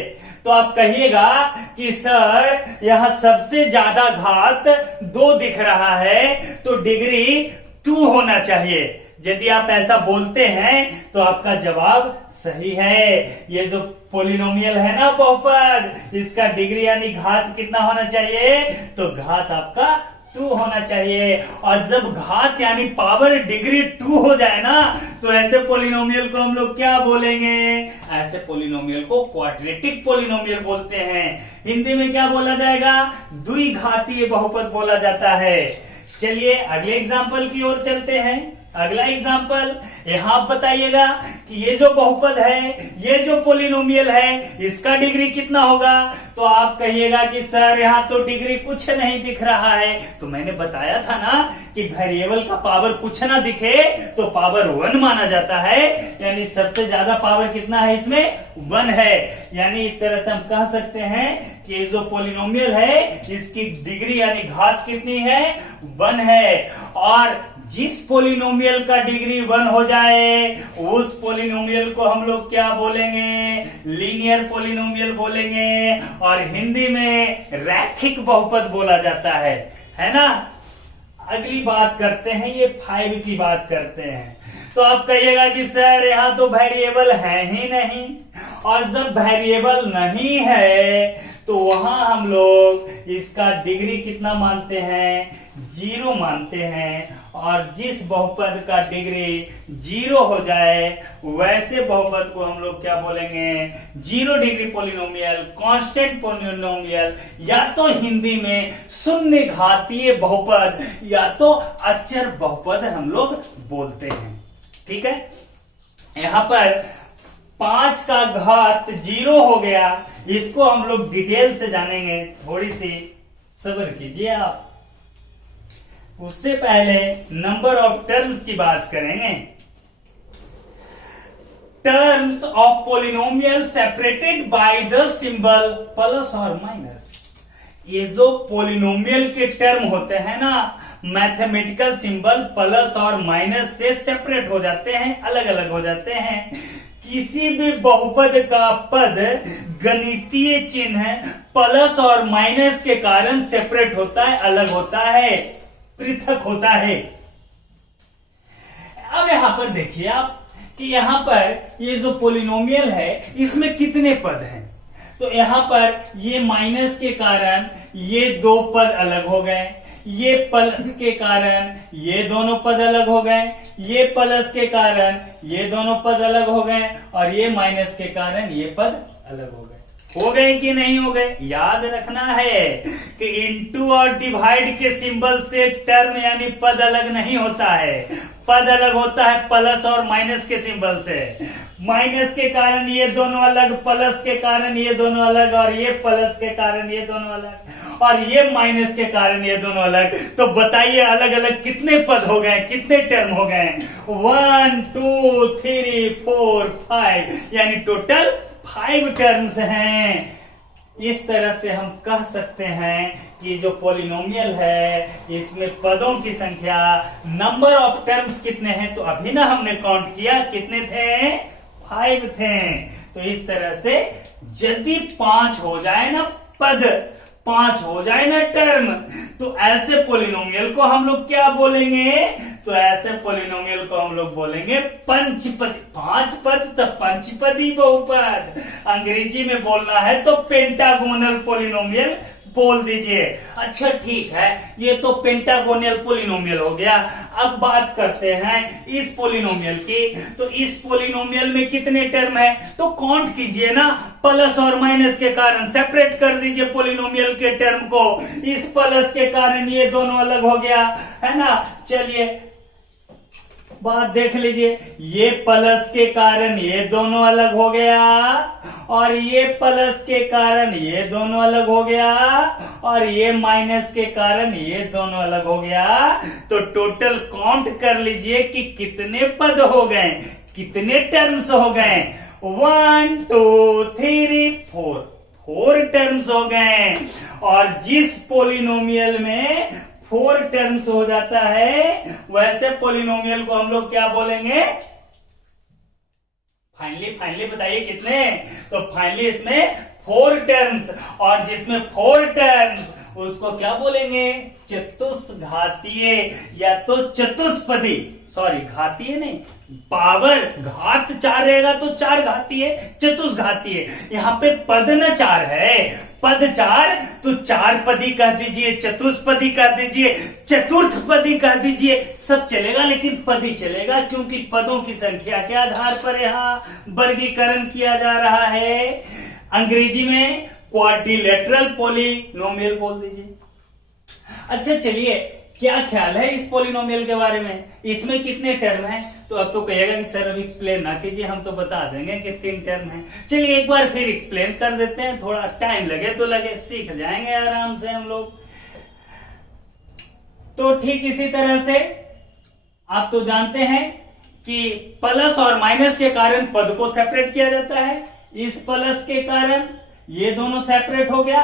तो आप कहिएगा कि सर यहां सबसे ज्यादा घात 2 दिख रहा है, तो डिग्री 2 होना चाहिए। यदि आप ऐसा बोलते हैं तो आपका जवाब सही है। ये जो पोलिनोमियल है ना बहुपद, इसका डिग्री यानी घात कितना होना चाहिए, तो घात आपका 2 होना चाहिए। और जब घात यानी पावर डिग्री 2 हो जाए ना, तो ऐसे पोलिनोमियल को हम लोग क्या बोलेंगे, ऐसे पोलिनोमियल को क्वाड्रेटिक पोलिनोमियल बोलते हैं। हिंदी में क्या बोला जाएगा, द्विघातीय बहुपद बोला जाता है। चलिए अगले एग्जाम्पल की ओर चलते हैं। अगला एग्जाम्पल, यहां आप बताइएगा कि ये जो बहुपद है, ये जो पोलिनोमियल है, इसका डिग्री कितना होगा, तो आप कहिएगा कि सर यहां तो डिग्री कुछ नहीं दिख रहा है। तो मैंने बताया था ना कि वेरिएबल का पावर कुछ ना दिखे तो पावर 1 माना जाता है, यानी सबसे ज्यादा पावर कितना है इसमें 1 है। यानी इस तरह से हम कह सकते हैं कि जो पोलिनोमियल है इसकी डिग्री यानी घात कितनी है 1 है। और जिस पोलिनोमियल का डिग्री 1 हो जाए उस पोलिनोमियल को हम लोग क्या बोलेंगे, लीनियर पोलिनोमियल बोलेंगे, और हिंदी में रैखिक बहुपद बोला जाता है ना। अगली बात करते हैं, ये 5 की बात करते हैं। तो आप कहिएगा कि सर यहां तो वेरिएबल है ही नहीं, और जब वेरिएबल नहीं है तो वहां हम लोग इसका डिग्री कितना मानते हैं, 0 मानते हैं। और जिस बहुपद का डिग्री 0 हो जाए वैसे बहुपद को हम लोग क्या बोलेंगे, 0 डिग्री पोलिनोमियल, कांस्टेंट पोलिनोमियल, या तो हिंदी में शून्य घातीय बहुपद, या तो अचर बहुपद हम लोग बोलते हैं। ठीक है। यहां पर 5 का घात 0 हो गया, इसको हम लोग डिटेल से जानेंगे, थोड़ी सी सब्र कीजिए आप। उससे पहले नंबर ऑफ टर्म्स की बात करेंगे। Terms of polynomial separated by the symbol plus और माइनस। ये जो पोलिनोमियल के टर्म होते हैं ना, मैथमेटिकल सिंबल प्लस और माइनस से सेपरेट हो जाते हैं, अलग अलग हो जाते हैं। किसी भी बहुपद का पद गणितीय चिन्ह प्लस और माइनस के कारण सेपरेट होता है, अलग होता है, पृथक होता है। अब यहां पर देखिए आप कि यहां पर ये जो पोलिनोमियल है इसमें कितने पद हैं, तो यहां पर ये माइनस के कारण ये 2 पद अलग हो गए, ये प्लस के कारण ये दोनों पद अलग हो गए, ये प्लस के कारण ये दोनों पद अलग हो गए, और ये माइनस के कारण ये पद अलग हो गए कि नहीं हो गए? याद रखना है कि इंटू और डिवाइड के सिंबल से टर्म यानी पद अलग नहीं होता है, पद अलग होता है प्लस और माइनस के सिंबल से। माइनस के कारण ये दोनों अलग, प्लस के कारण ये दोनों अलग, और ये प्लस के कारण ये दोनों अलग, और ये माइनस के कारण ये दोनों अलग। तो बताइए अलग अलग कितने पद हो गए, कितने टर्म हो गए? 1 2 3 4 5, यानी टोटल 5 टर्म्स हैं। इस तरह से हम कह सकते हैं कि जो पॉलिनोमियल है इसमें पदों की संख्या, नंबर ऑफ टर्म्स कितने हैं, तो अभी ना हमने काउंट किया कितने थे, 5 थे। तो इस तरह से यदि 5 हो जाए ना पद, 5 हो जाए ना टर्म, तो ऐसे पॉलिनोमियल को हम लोग क्या बोलेंगे? तो ऐसे पॉलिनोमियल को हम लोग बोलेंगे पंचपदी। 5 पद तो पंचपदी बहुपद, अंग्रेजी में बोलना है तो पेंटागोनल पॉलिनोमियल बोल दीजिए। अच्छा ठीक है, ये तो पेंटागोनल पॉलिनोमियल हो गया। अब बात करते हैं इस पॉलिनोमियल की। तो इस पॉलिनोमियल में कितने टर्म है, तो काउंट कीजिए ना, प्लस और माइनस के कारण सेपरेट कर दीजिए पॉलिनोमियल के टर्म को। इस प्लस के कारण ये दोनों अलग हो गया है ना। चलिए बात देख लीजिए, ये प्लस के कारण ये दोनों अलग हो गया, और ये प्लस के कारण ये दोनों अलग हो गया, और ये माइनस के कारण ये दोनों अलग हो गया। तो टोटल काउंट कर लीजिए कि कितने पद हो गए, कितने टर्म्स हो गए। 1 2 3 4 टर्म्स हो गए। और जिस पॉलिनोमियल में 4 टर्म्स हो जाता है वैसे पॉलिनोमियल को हम लोग क्या बोलेंगे? फाइनली बताइए कितने? तो फाइनली इसमें 4 टर्म्स, और जिसमें 4 टर्म्स उसको क्या बोलेंगे? चतुष्घातीय या तो चतुष्पदी। सॉरी, घातीय नहीं, पावर घात 4 रहेगा तो 4 घातीय, चतुष्घातीय। यहाँ पे पद न 4 है, पद 4 तो 4 पदी कह दीजिए, चतुष्पदी कह दीजिए, चतुर्थ पदी कह दीजिए, सब चलेगा, लेकिन पदी चलेगा क्योंकि पदों की संख्या के आधार पर यहाँ वर्गीकरण किया जा रहा है। अंग्रेजी में क्वाड्रिलेटरल पॉलिनोमियल बोल दीजिए। अच्छा चलिए, क्या ख्याल है इस पॉलिनोमियल के बारे में? इसमें कितने टर्म हैं? तो अब तो कहेगा कि सर अभी एक्सप्लेन ना कीजिए, हम तो बता देंगे कि 3 टर्म हैं। चलिए एक बार फिर एक्सप्लेन कर देते हैं, थोड़ा टाइम लगे तो लगे, सीख जाएंगे आराम से हम लोग। तो ठीक इसी तरह से आप तो जानते हैं कि प्लस और माइनस के कारण पद को सेपरेट किया जाता है। इस प्लस के कारण ये दोनों सेपरेट हो गया,